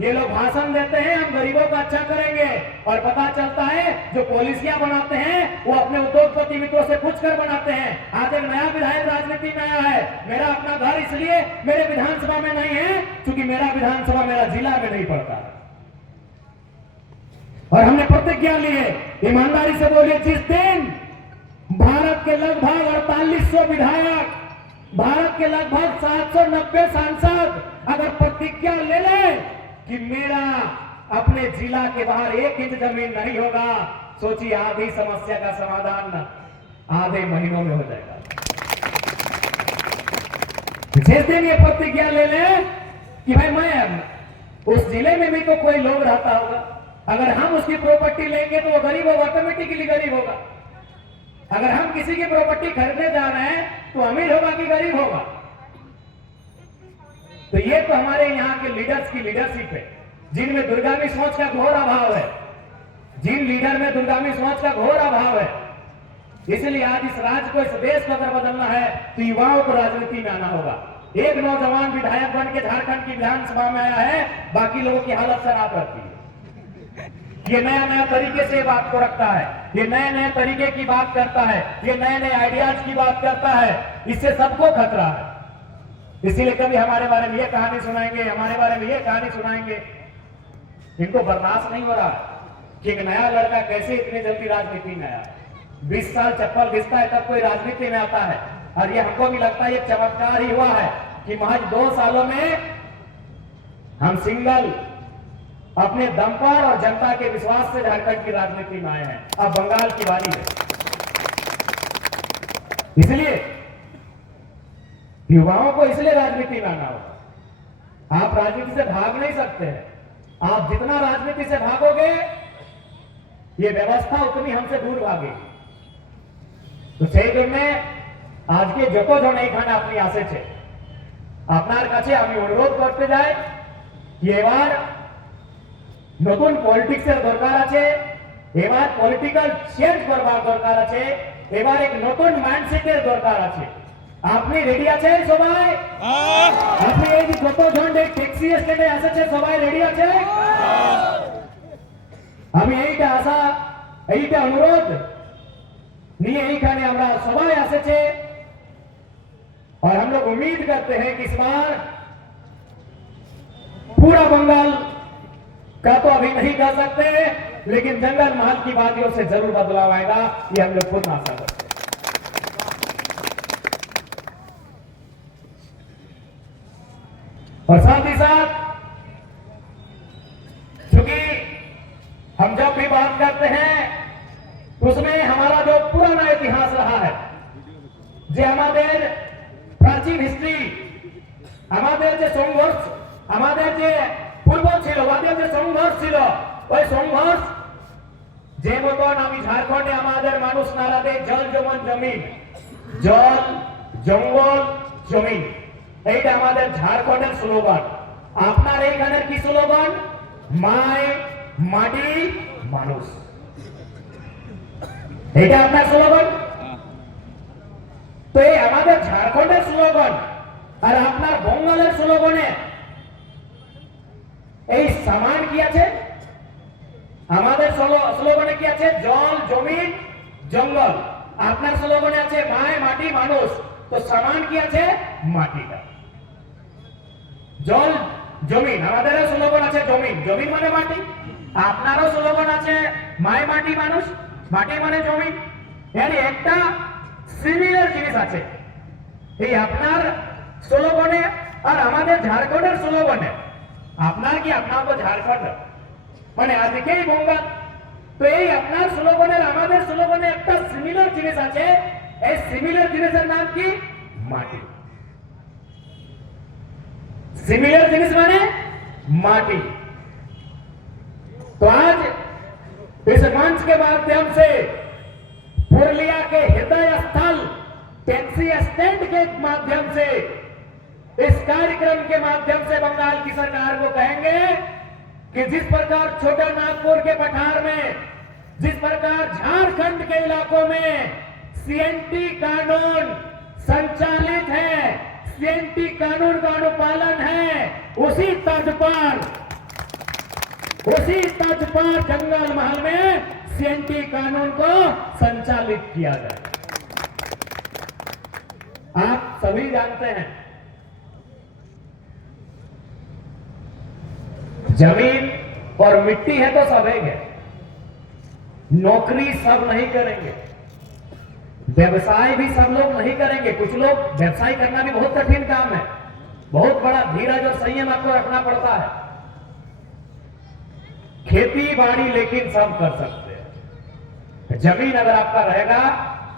ये लोग भाषण देते हैं हम गरीबों का अच्छा करेंगे और पता चलता है जो पॉलिसियां बनाते हैं वो अपने उद्योगपति मित्रों से पूछकर बनाते हैं। आज एक नया विधायक राजनीति में आया है, मेरा अपना घर इसलिए मेरे विधानसभा में नहीं है क्योंकि मेरा विधानसभा मेरा जिला में नहीं पड़ता। और हमने प्रतिज्ञा ली है, ईमानदारी से बोलिए, जिस दिन भारत के लगभग 4800 विधायक भारत के लगभग 790 सांसद अगर प्रतिज्ञा ले ले कि मेरा अपने जिला के बाहर 1 इंच जमीन नहीं होगा, सोचिए आधी समस्या का समाधान आधे महीनों में हो जाएगा। जिस दिन ये प्रतिज्ञा ले ले कि भाई मैं उस जिले में भी तो कोई लोग रहता होगा, अगर हम उसकी प्रॉपर्टी लेंगे तो वो गरीब होगा, ऑटोमेटिकली गरीब होगा। अगर हम किसी की प्रॉपर्टी खरीदने जा रहे हैं तो अमीर होगा कि गरीब होगा। तो ये तो हमारे यहाँ के लीडर्स की लीडरशिप है, जिनमें दूरगामी सोच का घोर अभाव है, जिन लीडर में दूरगामी सोच का घोर अभाव है। इसलिए आज इस राज्य को, इस देश को अगर बदलना है तो युवाओं को राजनीति में आना होगा। एक नौजवान विधायक बन के झारखंड की विधानसभा में आया है, बाकी लोगों की हालत खराब रहती है। ये नया नया तरीके से बात को रखता है, ये नए नए तरीके की बात करता है, ये नए नए आइडियाज की बात करता है, इससे सबको खतरा है। इसीलिए कभी हमारे बारे में ये कहानी सुनाएंगे, हमारे बारे में ये कहानी सुनाएंगे। इनको बर्दाश्त नहीं हो रहा कि एक नया लड़का कैसे इतनी जल्दी राजनीति में आया। 20 साल चप्पल घिसता है तब कोई राजनीति में आता है। और ये हमको भी लगता है ये चमत्कार ही हुआ है कि महज 2 सालों में हम सिंगल अपने दम पर और जनता के विश्वास से झारखंड की राजनीति में आए हैं। अब बंगाल की बारी है। इसलिए युवाओं को इसलिए राजनीति में आना होगा। आप राजनीति से भाग नहीं सकते हैं। आप जितना राजनीति से भागोगे ये व्यवस्था उतनी हमसे दूर भागेगी। तो সেই জন্য আজকে যত জন এইখানে আপনি আসেছে আপনার কাছে আমি অনুরোধ করতে যাই যে এবার নতুন পলিটিক্সের দরকার আছে, এবার পলিটিক্যাল চেঞ্জ করবার দরকার আছে, এবার এক নতুন মাইন্ডসেটের দরকার আছে। আপনি রেডি আছেন সবাই? আপনি এই যে যত জন ট্যাক্সি স্ট্যান্ডে আসেছে সবাই রেডি আছে? আমি এইটা আশা, এইটা অনুরোধ নিয়ে এইখানে আমরা সবাই আসেছে। और हम लोग उम्मीद करते हैं कि इस बार पूरा बंगाल का तो अभी नहीं कर सकते, लेकिन जंगल महल की वादियों से जरूर बदलाव आएगा, ये हम लोग पूर्ण आशा करते हैं। और साथ ही साथ क्योंकि हम जब भी बात करते हैं उसमें हमारा जो पुराना इतिहास रहा है, जो हमारे प्राचीन हिस्ट्री, हमारे जो संघर्ष, हमारे जो पूर्व ছিল, আমাদের যে সংঘর্ষ ছিল, ওই সংঘর্ষ যে মতন আমি ঝাড়খণ্ডে আমাদের মানুষ নারা দেয় জল জমন জমিন, জল জঙ্গল জমিন, এইটা আমাদের ঝাড়খণ্ডের স্লোগান। আপনার এইখানের কি স্লোগান? মায় মাটি মানুষ, এইটা আপনার স্লোগান। তো এই আমাদের ঝাড়খণ্ডের স্লোগান আর আপনার বঙ্গালের স্লোগানে এই সমান কি আছে? আমাদের স্লোগানে কি আছে? জল জমিন জঙ্গল। আপনার স্লোগানে আছে মায় মাটি মানুষ। তো সমান কি আছে? মাটিটা। জল জমিন, আমাদেরও স্লোগান আছে জমিন, জমিন মানে মাটি। আপনারও স্লোগান আছে মায় মাটি মানুষ, মাটি মানে জমিন। এর একটা সিমিলার জিনিস আছে এই আপনার স্লোগানে আর আমাদের ঝাড়খণ্ডের স্লোগানে। আপনার কি আপনার তো ঝাড়খণ্ড মানে আজকেই বঙ্গাল। তো এই আপনার স্লোগানের আমাদের স্লোগানে একটা সিমিলার জিনিস আছে। এই সিমিলার জিনিসের নাম কি? মাটি। সিমিলার জিনিস মানে माटी। तो आज इस मंच के माध्यम से पुरुलिया के हृदय स्थल टैक्सी स्टैंड के माध्यम से इस कार्यक्रम के माध्यम से बंगाल की सरकार को कहेंगे कि जिस प्रकार छोटा नागपुर के पठार में, जिस प्रकार झारखंड के इलाकों में सीएनटी कानून संचालित है, सीएनटी कानून का अनुपालन है, उसी तर्ज पर जंगल महल में सीएनटी कानून को संचालित किया जाए। आप सभी जानते हैं जमीन और मिट्टी है तो सब है, नौकरी सब नहीं करेंगे। व्यवसाय भी सब लोग नहीं करेंगे, कुछ लोग व्यवसाय करना भी बहुत कठिन काम है, बहुत बड़ा धीरज और संयम आपको रखना पड़ता है। खेती बाड़ी लेकिन सब कर सकते हैं। जमीन अगर आपका रहेगा,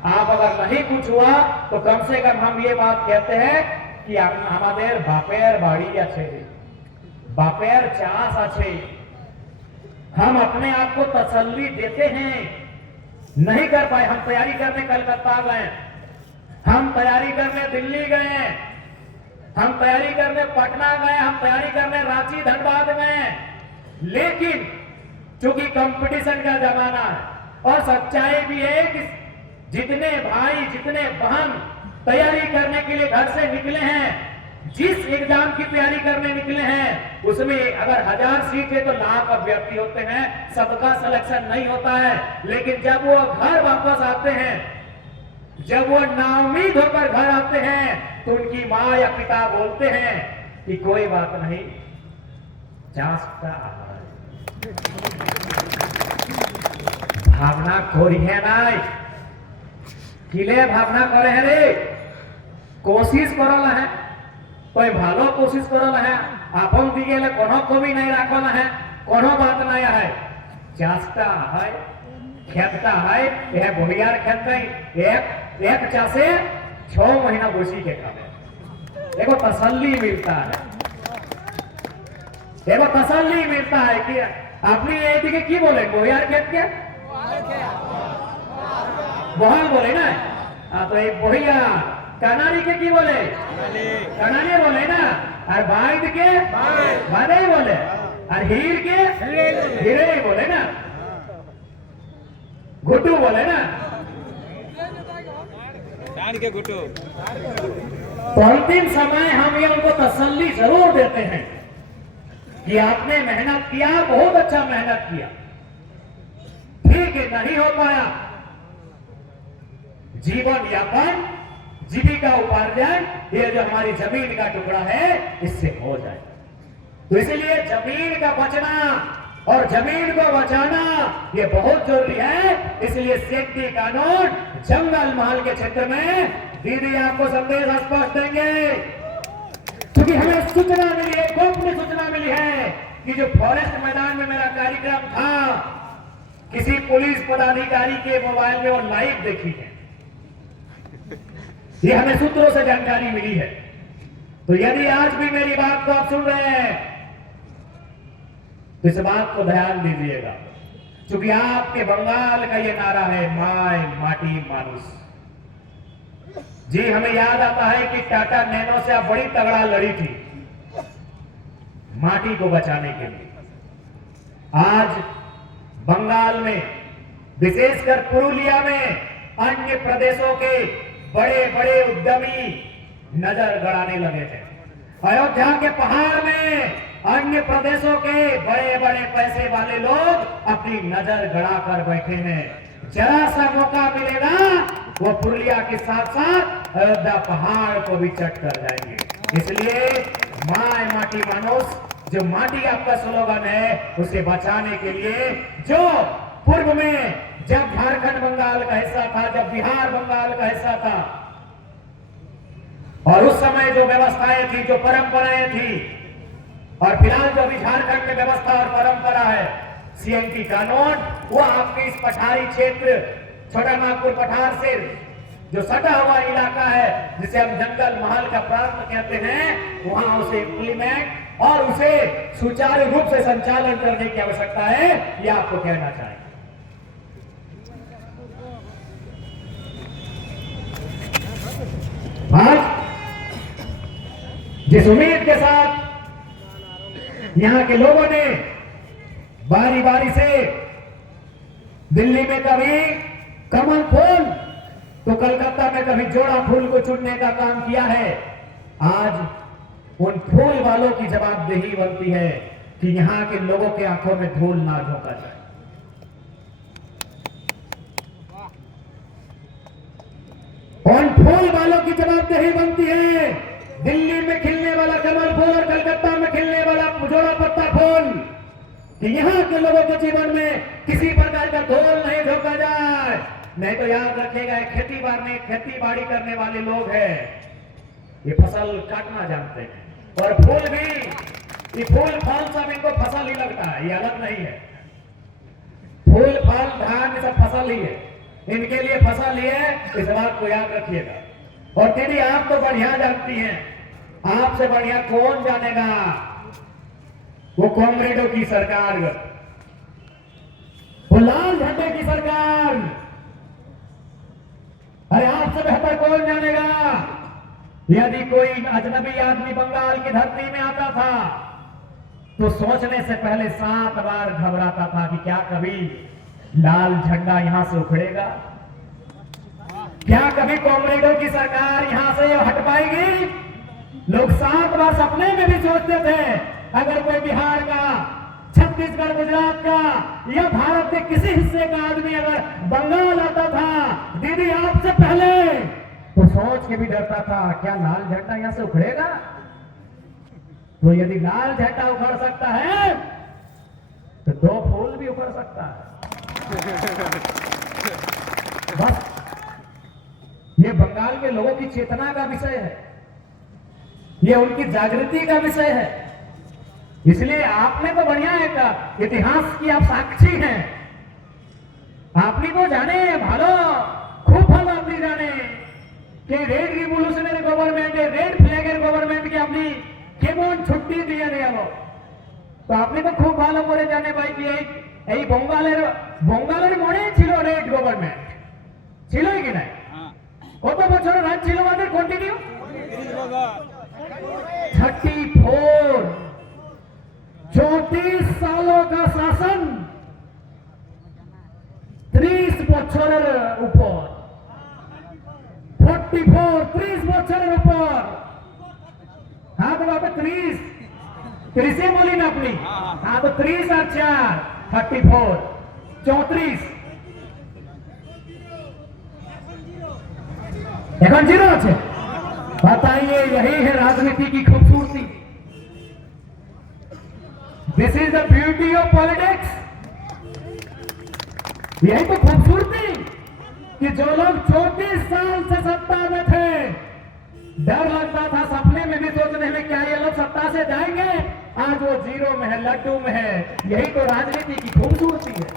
आप अगर नहीं कुछ हुआ तो कम से कम हम ये बात कहते हैं कि हमारे बापेर बाड़ी अच्छे, बापेर चास अच्छे, हम अपने आप को तसल्ली देते हैं। नहीं कर पाए, हम तैयारी करने कलकत्ता गए, हम तैयारी करने दिल्ली गए, हम तैयारी करने पटना गए, हम तैयारी करने रांची धनबाद गए, लेकिन चूंकि कंपटीशन का जमाना है और सच्चाई भी है कि जितने भाई जितने बहन तैयारी करने के लिए घर से निकले हैं, जिस एग्जाम की तैयारी करने निकले हैं, उसमें अगर 1000 सीट है तो लाख अभ्यर्थी होते हैं, सबका सिलेक्शन नहीं होता है। लेकिन जब वो घर वापस आते हैं, जब वो नाउम्मीद होकर घर आते हैं, तो उनकी माँ या पिता बोलते हैं कि कोई बात नहीं, जांचता भावना करिए নাই, किले भावना करे है रे, कोशिश करल है, कोई भालो कोशिश करल है, आपन दिगेले कोनो कमी नहीं राखल है, कोनो बात नहीं है, चाषता है, खेतता है, यह बोहियार खेत नहीं, एक चाषे 6 महीना बोसी के खावे, देखो तसल्ली मिलता है, देखो तसल्ली मिलता है कि अपनी ये दिखे की बोले बोहियार खेत के बोहल बोले ना, तो एक बोहिया कनारी के की बोले कनारी बोले ना, और बाइद के बादे बोले, और हीर के हीरे बोले ना, घुटू बोले ना, के घुटू। तो अंतिम समय हम ये उनको तसल्ली जरूर देते हैं कि आपने मेहनत किया, बहुत अच्छा मेहनत किया, ठीक है नहीं हो पाया, जीवन यापन जीविका उपार्जन ये जो हमारी जमीन का टुकड़ा है इससे हो जाए। तो इसलिए जमीन का बचना और जमीन को बचाना ये बहुत जरूरी है। इसलिए सेफ्टी कानून जंगल महल के क्षेत्र में दीदी आपको संदेश स्पष्ट देंगे, क्योंकि हमें सूचना मिली है, गोपनीय सूचना मिली है कि जो फॉरेस्ट मैदान में मेरा कार्यक्रम था, किसी पुलिस पदाधिकारी के मोबाइल में वो लाइव देखी है, ये हमें सूत्रों से जानकारी मिली है। तो यदि आज भी मेरी बात को आप सुन रहे हैं तो इस बात को ध्यान दीजिएगा, क्योंकि आपके बंगाल का ये नारा है माय माटी मानुष। जी हमें याद आता है कि टाटा नैनो से आप बड़ी तगड़ा लड़ी थी माटी को बचाने के लिए। आज बंगाल में विशेषकर पुरुलिया में अन्य प्रदेशों के बड़े बड़े उद्यमी नजर गड़ाने लगे थे। अयोध्या के पहाड़ में अन्य प्रदेशों के बड़े बड़े पैसे वाले लोग अपनी नजर गड़ा कर बैठे हैं। जरा सा मौका मिलेगा वो पुरुलिया के साथ साथ अयोध्या पहाड़ को भी चट कर जाएंगे। इसलिए माय माटी मानुष जो माटी आपका स्लोगन है उसे बचाने के लिए, जो पूर्व में जब झारखंड बंगाल का हिस्सा था, जब बिहार बंगाल का हिस्सा था, और उस समय जो व्यवस्थाएं थी, जो परंपराएं थी, और फिलहाल जो भी झारखंड में व्यवस्था और परंपरा है सीएमटी कानून, वो आपके इस पठारी क्षेत्र छोटा नागपुर पठार से जो सटा हुआ इलाका है जिसे हम जंगल महल का प्रांत कहते हैं, वहां उसे इंप्लीमेंट और उसे सुचारू रूप से संचालन करने की आवश्यकता है, यह आपको कहना चाहिए। आज जिस उम्मीद के साथ यहां के लोगों ने बारी बारी से दिल्ली में कभी कमल फूल तो कलकत्ता में कभी जोड़ा फूल को चुनने का काम किया है, आज उन फूल वालों की जवाबदेही बनती है कि यहां के लोगों के आंखों में धूल ना झोंका जाए। उन फूल वालों की जवाबदेही बनती है, दिल्ली में खिलने वाला कमल फूल और कलकत्ता में खिलने वाला जोड़ा पत्ता फूल, कि यहां के लोगों के जीवन में किसी प्रकार का धूल नहीं झोंका जाए। नहीं तो याद रखिएगा, खेती बाड़ी करने वाले लोग हैं, ये फसल काटना जानते हैं। और फूल भी, ये फूल फल सब इनको फसल ही लगता है, ये अलग नहीं है। फूल फल धान ये सब फसल ही है, इनके लिए फसल ही है, इस बात को याद रखिएगा। और दीदी आप तो बढ़िया जानती हैं, आपसे बढ़िया कौन जानेगा वो कॉमरेडों की सरकार, वो लाल झंडे की सरकार। अरे आपसे बेहतर कौन जानेगा। यदि कोई अजनबी आदमी बंगाल की धरती में आता था तो सोचने से पहले 7 बार घबराता था कि क्या कभी लाल झंडा यहां से उखड़ेगा, क्या कभी कॉमरेडों की सरकार यहां से हट पाएगी। लोग 7 बार सपने में भी सोचते थे, अगर कोई बिहार का, छत्तीसगढ़, गुजरात का या भारत के किसी हिस्से का आदमी अगर बंगाल आता था दीदी आपसे पहले, तो सोच के भी डरता था क्या लाल झंडा यहां से उखड़ेगा। तो यदि लाल झंडा उखड़ सकता है तो 2 फूल भी उखड़ सकता है। बस ये बंगाल के लोगों की चेतना का विषय है, ये उनकी जागृति का विषय है। इसलिए आपने तो बढ़िया एक इतिहास की आप साक्षी हैं, आपने तो जाने भालो, खूब भालो आपने जाने कि रेड रिवोल्यूशनरी गवर्नमेंट, रेड फ्लैगर गवर्नमेंट की अपनी केमन छुट्टी दिए दिया। तो আপনি তো খুব ভালো করে জানে ভাই কি এই বঙ্গালের মনে ছিল রেড গভর্নমেন্ট, ছিলই কি না? কত বছর রাজ ছিল আমাদের কন্টিনিউ? 34 34 सालों का शासन, 30 বছরের উপর, 44 30 বছরের উপর। हाँ तो वहां पे 30 बोली ना अपनी, हाँ तो 30 और 4 34 34 এখন 0 আছে। बताइए यही है राजनीति की खूबसूरती। This is the beauty of politics. यही तो खूबसूरती कि जो लोग 34 साल से सत्ता में थे, डर लगता था सपने में भी सोचने में क्या ये लोग सत्ता से जाएंगे, आज वो 0 में है, लड्डू में है। यही तो राजनीति की खूबसूरती है।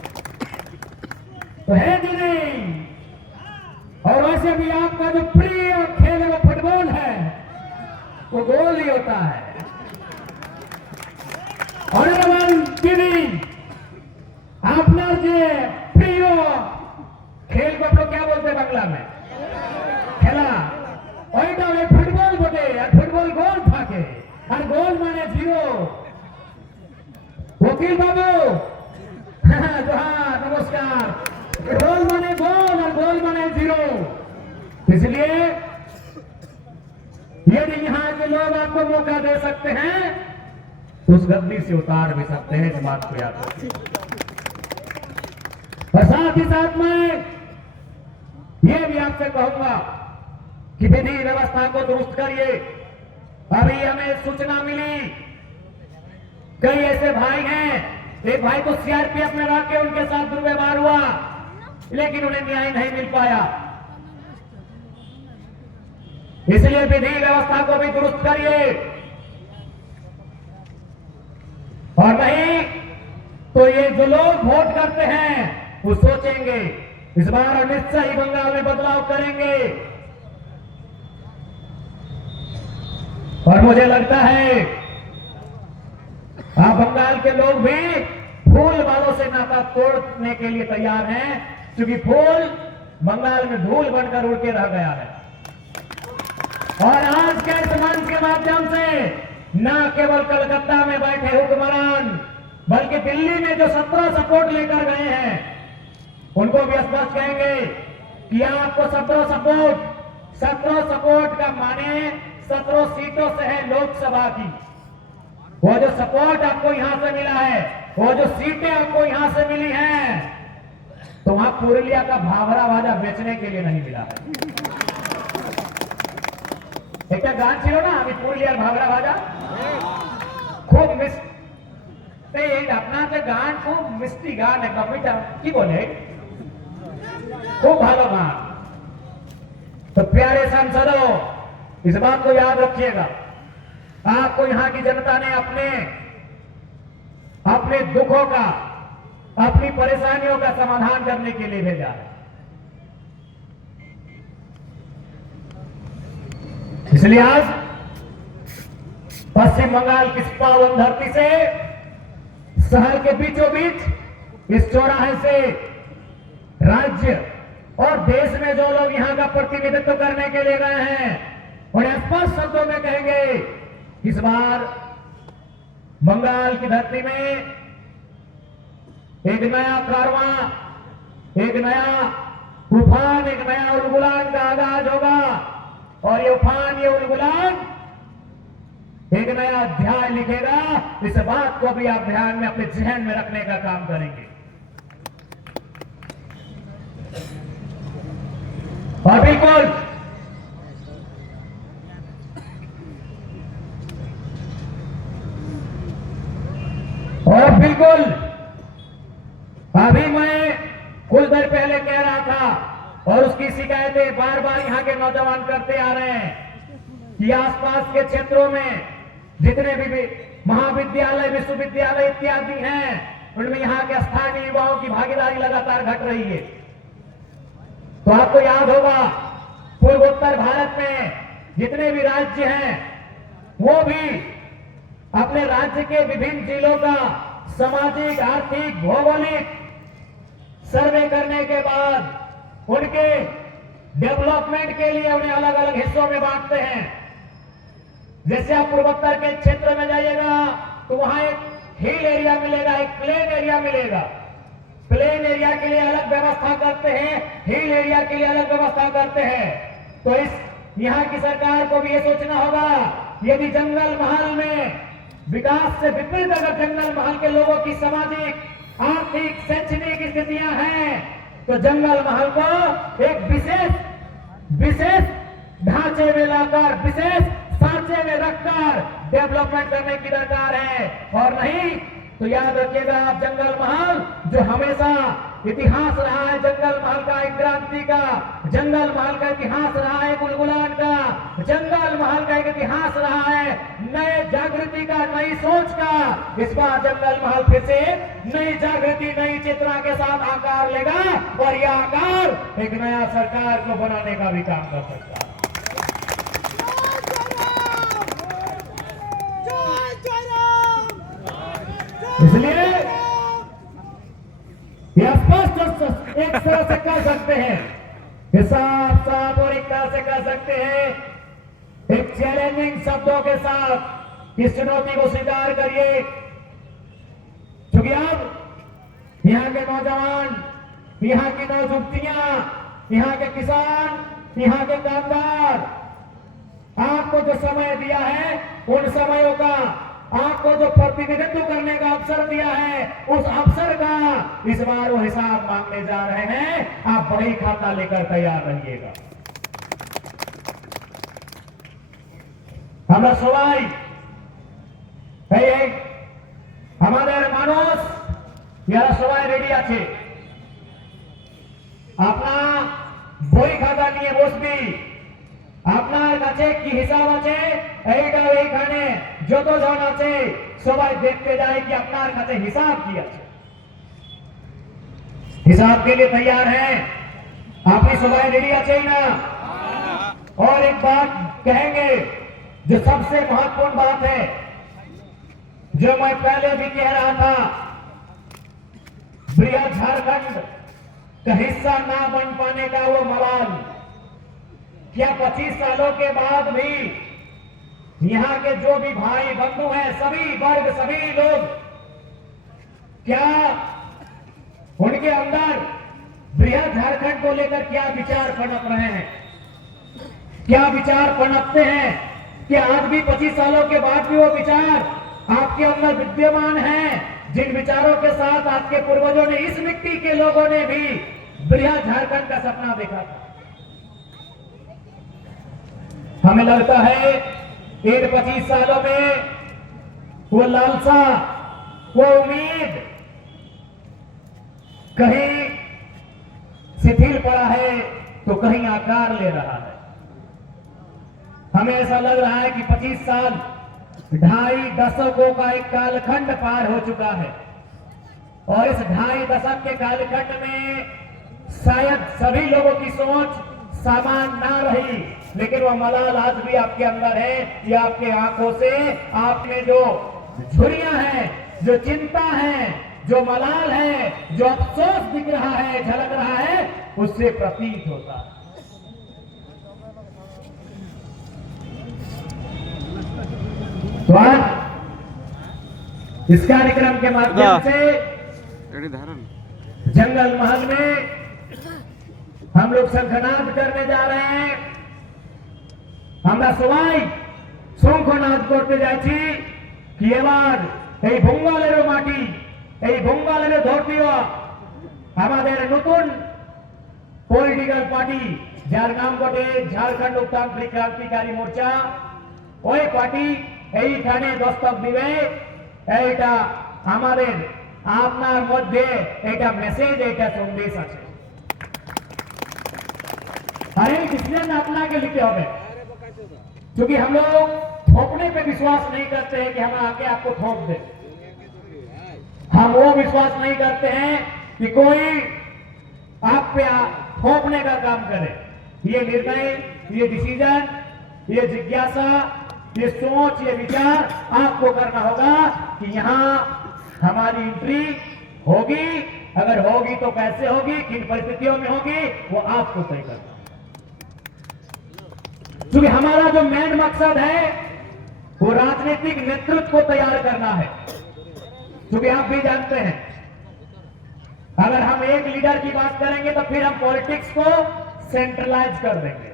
तो है जी नहीं। और वैसे भी आपका जो प्रिय खेल है वो फुटबॉल है, वो गोल ही होता है। ऑनरेबल दीदी, आपना जो प्रिय खेल को आप लोग क्या बोलते हैं बांग्ला में? खेला ওইটা ওই ফুটবল বটে। আর ফুটবল গোল থাকে, আর গোল মানে 0। वकील बाबू जोहार, नमस्कार। गोल माने गोल और गोल माने 0। इसलिए यदि यहाँ के लोग आपको मौका दे सकते हैं तो उस गद्दी से उतार भी सकते हैं, इस बात को याद रखिए। और साथ ही साथ में यह भी आपसे कहूंगा कि विधि व्यवस्था को दुरुस्त करिए। अभी हमें सूचना मिली, कई ऐसे भाई हैं, एक भाई को सीआरपीएफ में रख के उनके साथ दुर्व्यवहार हुआ, लेकिन उन्हें न्याय नहीं मिल पाया। इसलिए विधि व्यवस्था को भी दुरुस्त करिए। और नहीं तो ये जो लोग वोट करते हैं वो सोचेंगे इस बार निश्चय ही बंगाल में बदलाव करेंगे। और मुझे लगता है आप बंगाल के लोग भी फूल वालों से नाता तोड़ने के लिए तैयार हैं, क्योंकि फूल बंगाल में धूल बनकर उड़ के रह गया है। और आज के इस मंच के माध्यम से न केवल कलकत्ता में बैठे हुक्मरान, बल्कि दिल्ली में जो 17 सपोर्ट लेकर गए हैं उनको भी स्पष्ट कहेंगे कि आपको 17 सपोर्ट का माने 17 सीटों से है लोकसभा की। वो जो सपोर्ट आपको यहां से मिला है, वो जो सीटें आपको यहां से मिली हैं, तो वहां पुरुलिया का भाभरा भाजा बेचने के लिए नहीं मिला है। एक गान छिलो ना अभी पुरुलिया भाभरा भाजा खूब मिस अपना गान खूब मिस्टी गान एकदम मीठा की बोले खूब भालो मान। तो प्यारे सांसदों, इस बात को याद रखिएगा, आपको यहां की जनता ने अपने दुखों का, अपनी परेशानियों का समाधान करने के लिए भेजा है। इसलिए आज पश्चिम बंगाल की पावन धरती से, शहर के बीचों बीच, इस चौराहे से राज्य और देश में जो लोग यहां का प्रतिनिधित्व करने के लिए गए हैं, उन्हें स्पष्ट शब्दों में कहेंगे, इस बार बंगाल की धरती में एक नया कारवां, एक नया उफान, एक नया उलगुलान का आगाज होगा। और ये उफान, ये उलगुलान एक नया अध्याय लिखेगा। इस बात को भी आप ध्यान में, अपने जहन में रखने का काम करेंगे। और बिल्कुल अभी मैं कुछ देर पहले कह रहा था, और उसकी शिकायतें बार बार यहां के नौजवान करते आ रहे हैं कि आसपास के क्षेत्रों में जितने भी महाविद्यालय, विश्वविद्यालय इत्यादि हैं, उनमें यहां के स्थानीय युवाओं की भागीदारी लगातार घट रही है। तो आपको याद होगा, पूर्वोत्तर भारत में जितने भी राज्य हैं, वो भी अपने राज्य के विभिन्न जिलों का सामाजिक, आर्थिक, भौगोलिक सर्वे करने के बाद उनके डेवलपमेंट के लिए उन्हें अलग अलग हिस्सों में बांटते हैं। जैसे आप पूर्वोत्तर के क्षेत्र में जाइएगा तो वहां एक हिल एरिया मिलेगा, एक प्लेन एरिया मिलेगा। प्लेन एरिया के लिए अलग व्यवस्था करते हैं, हिल एरिया के लिए अलग व्यवस्था करते हैं। तो इस यहाँ की सरकार को भी ये सोचना होगा, यदि जंगल महल में विकास से विपरीत अगर जंगल महल के लोगों की सामाजिक, आर्थिक, शैक्षणिक स्थितियां हैं, तो जंगल महल को एक विशेष ढांचे में लाकर, विशेष सांचे में रखकर डेवलपमेंट करने की दरकार है। और नहीं तो याद रखिएगा आप, जंगल महल जो हमेशा इतिहास रहा है, जंगल महल का एक क्रांति का, जंगल महल का इतिहास रहा है गुलगुलान का, जंगल महल का एक इतिहास रहा है नए जागृति का, नई सोच का। इस बार जंगल महल फिर से नई जागृति, नई चेतना के साथ आकार लेगा, और यह आकार एक नया सरकार को बनाने का भी काम कर सकता है। इसलिए यह स्पष्ट एक तरह से कह सकते हैं, साफ साफ और एक तरह से कह सकते हैं, एक चैलेंजिंग शब्दों के साथ इस चुनौती को स्वीकार करिए। क्योंकि अब यहाँ के नौजवान, यहाँ की नौजुवतियां, यहाँ के किसान, यहाँ के कामगार आपको जो समय दिया है, उन समयों का, आपको जो प्रतिनिधित्व करने का अवसर दिया है, उस अवसर का इस बार वो हिसाब मांगने जा रहे हैं। आप बही खाता लेकर तैयार रहिएगा। আমরা সবাই এই আমাদের মানুষ যারা সবাই রেডি আছে, আপনার বই খাতা নিয়ে বসবি, আপনার কাছে কি হিসাব আছে এইটা এইখানে যতজন আছে সবাই দেখতে যায় কি আপনার কাছে হিসাব কি আছে। हिसाब के लिए तैयार हैं? आपकी सबाई रेडी আছে ना? और एक बात कहेंगे जो सबसे महत्वपूर्ण बात है, जो मैं पहले भी कह रहा था, बृहद झारखंड का हिस्सा ना बन पाने का वो मलाल, क्या 25 सालों के बाद भी यहाँ के जो भी भाई बंधु हैं, सभी वर्ग, सभी लोग, क्या उनके अंदर बृहद झारखंड को लेकर क्या विचार पनप रहे हैं, क्या विचार पनपते हैं? क्या आज भी 25 सालों के बाद भी वो विचार आपके अंदर विद्यमान हैं, जिन विचारों के साथ आपके पूर्वजों ने, इस मिट्टी के लोगों ने भी बृहद झारखंड का सपना देखा था? हमें लगता है इन 25 सालों में वो लालसा, वो उम्मीद कहीं तो कहीं आकार ले रहा है। हमें ऐसा लग रहा है कि 25 साल 2.5 दशकों का एक कालखंड पार हो चुका है और इस 2.5 दशक के कालखंड में शायद सभी लोगों की सोच समान ना रही, लेकिन वह मलाल आज भी आपके अंदर है। ये आपके आंखों से आपने जो झुर्रियां हैं, जो चिंता है, जो मलाल है, जो अफसोस दिख रहा है, झलक रहा है, उससे प्रतीत होता है। तो आज इस कार्यक्रम के माध्यम से जंगल महल में हम लोग शंखनाद करने जा रहे हैं। हमरा सबाई शंखनाद करते যাচ্ছি कि এবার এই বঙ্গালের মাটি, এই বঙ্গালের ধরতীয় আমাদের নতুন পলিটিক্যাল পার্টি যার নাম বটে ঝাড়খণ্ড উত্তান্ত্রিক ক্রান্তিকারী মোর্চা, ওই পার্টি এইখানে দস্তক দিবে। এইটা আমাদের আপনার মধ্যে এটা মেসেজ, এটা সন্দেশ আছে। আর এই ডিসিजन আপনাকে নিতে হবে, क्योंकि हम लोग थोपने पे विश्वास नहीं करते हैं कि हम आके आपको थोप दे। हम वो विश्वास नहीं करते हैं कि कोई आप पे थोपने का काम करे। ये निर्णय, ये डिसीजन, ये जिज्ञासा, ये सोच, ये विचार आपको करना होगा कि यहाँ हमारी एंट्री होगी, अगर होगी तो कैसे होगी, किन परिस्थितियों में होगी, वो आपको तय करना। क्योंकि हमारा जो मेन मकसद है वो राजनीतिक नेतृत्व को तैयार करना है। क्योंकि आप भी जानते हैं, अगर हम एक लीडर की बात करेंगे तो फिर हम पॉलिटिक्स को सेंट्रलाइज कर देंगे,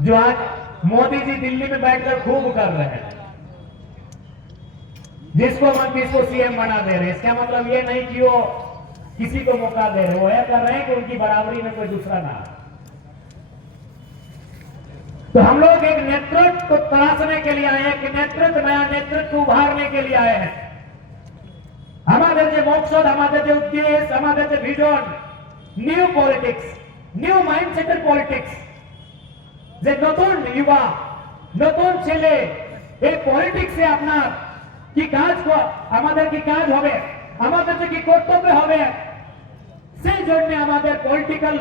जो आज मोदी जी दिल्ली में बैठकर खूब कर रहे हैं। जिसको मंत्री को सीएम बना दे रहे हैं, इसका मतलब ये नहीं कि वो किसी को मौका दे रहे, वो यह कर रहे हैं कि उनकी बराबरी में कोई दूसरा ना आए। तो हम लोग एक नेतृत्व को तराशने के लिए आए हैं, कि नेतृत्व, नया नेतृत्व उभारने के लिए आए हैं। हमारे जो मकसद, हमारे जो उद्देश्य, हमारे जो विजन, न्यू पॉलिटिक्स, न्यू माइंडसेटर पॉलिटिक्स, যে নতুন युवा, নতুন ছেলে এই পলিটিক্সে আপনার কি কাজ, আমাদের কি কাজ হবে, আমাদের কি কর্তব্য হবে, সেই জন্য আমাদের পলিটিক্যাল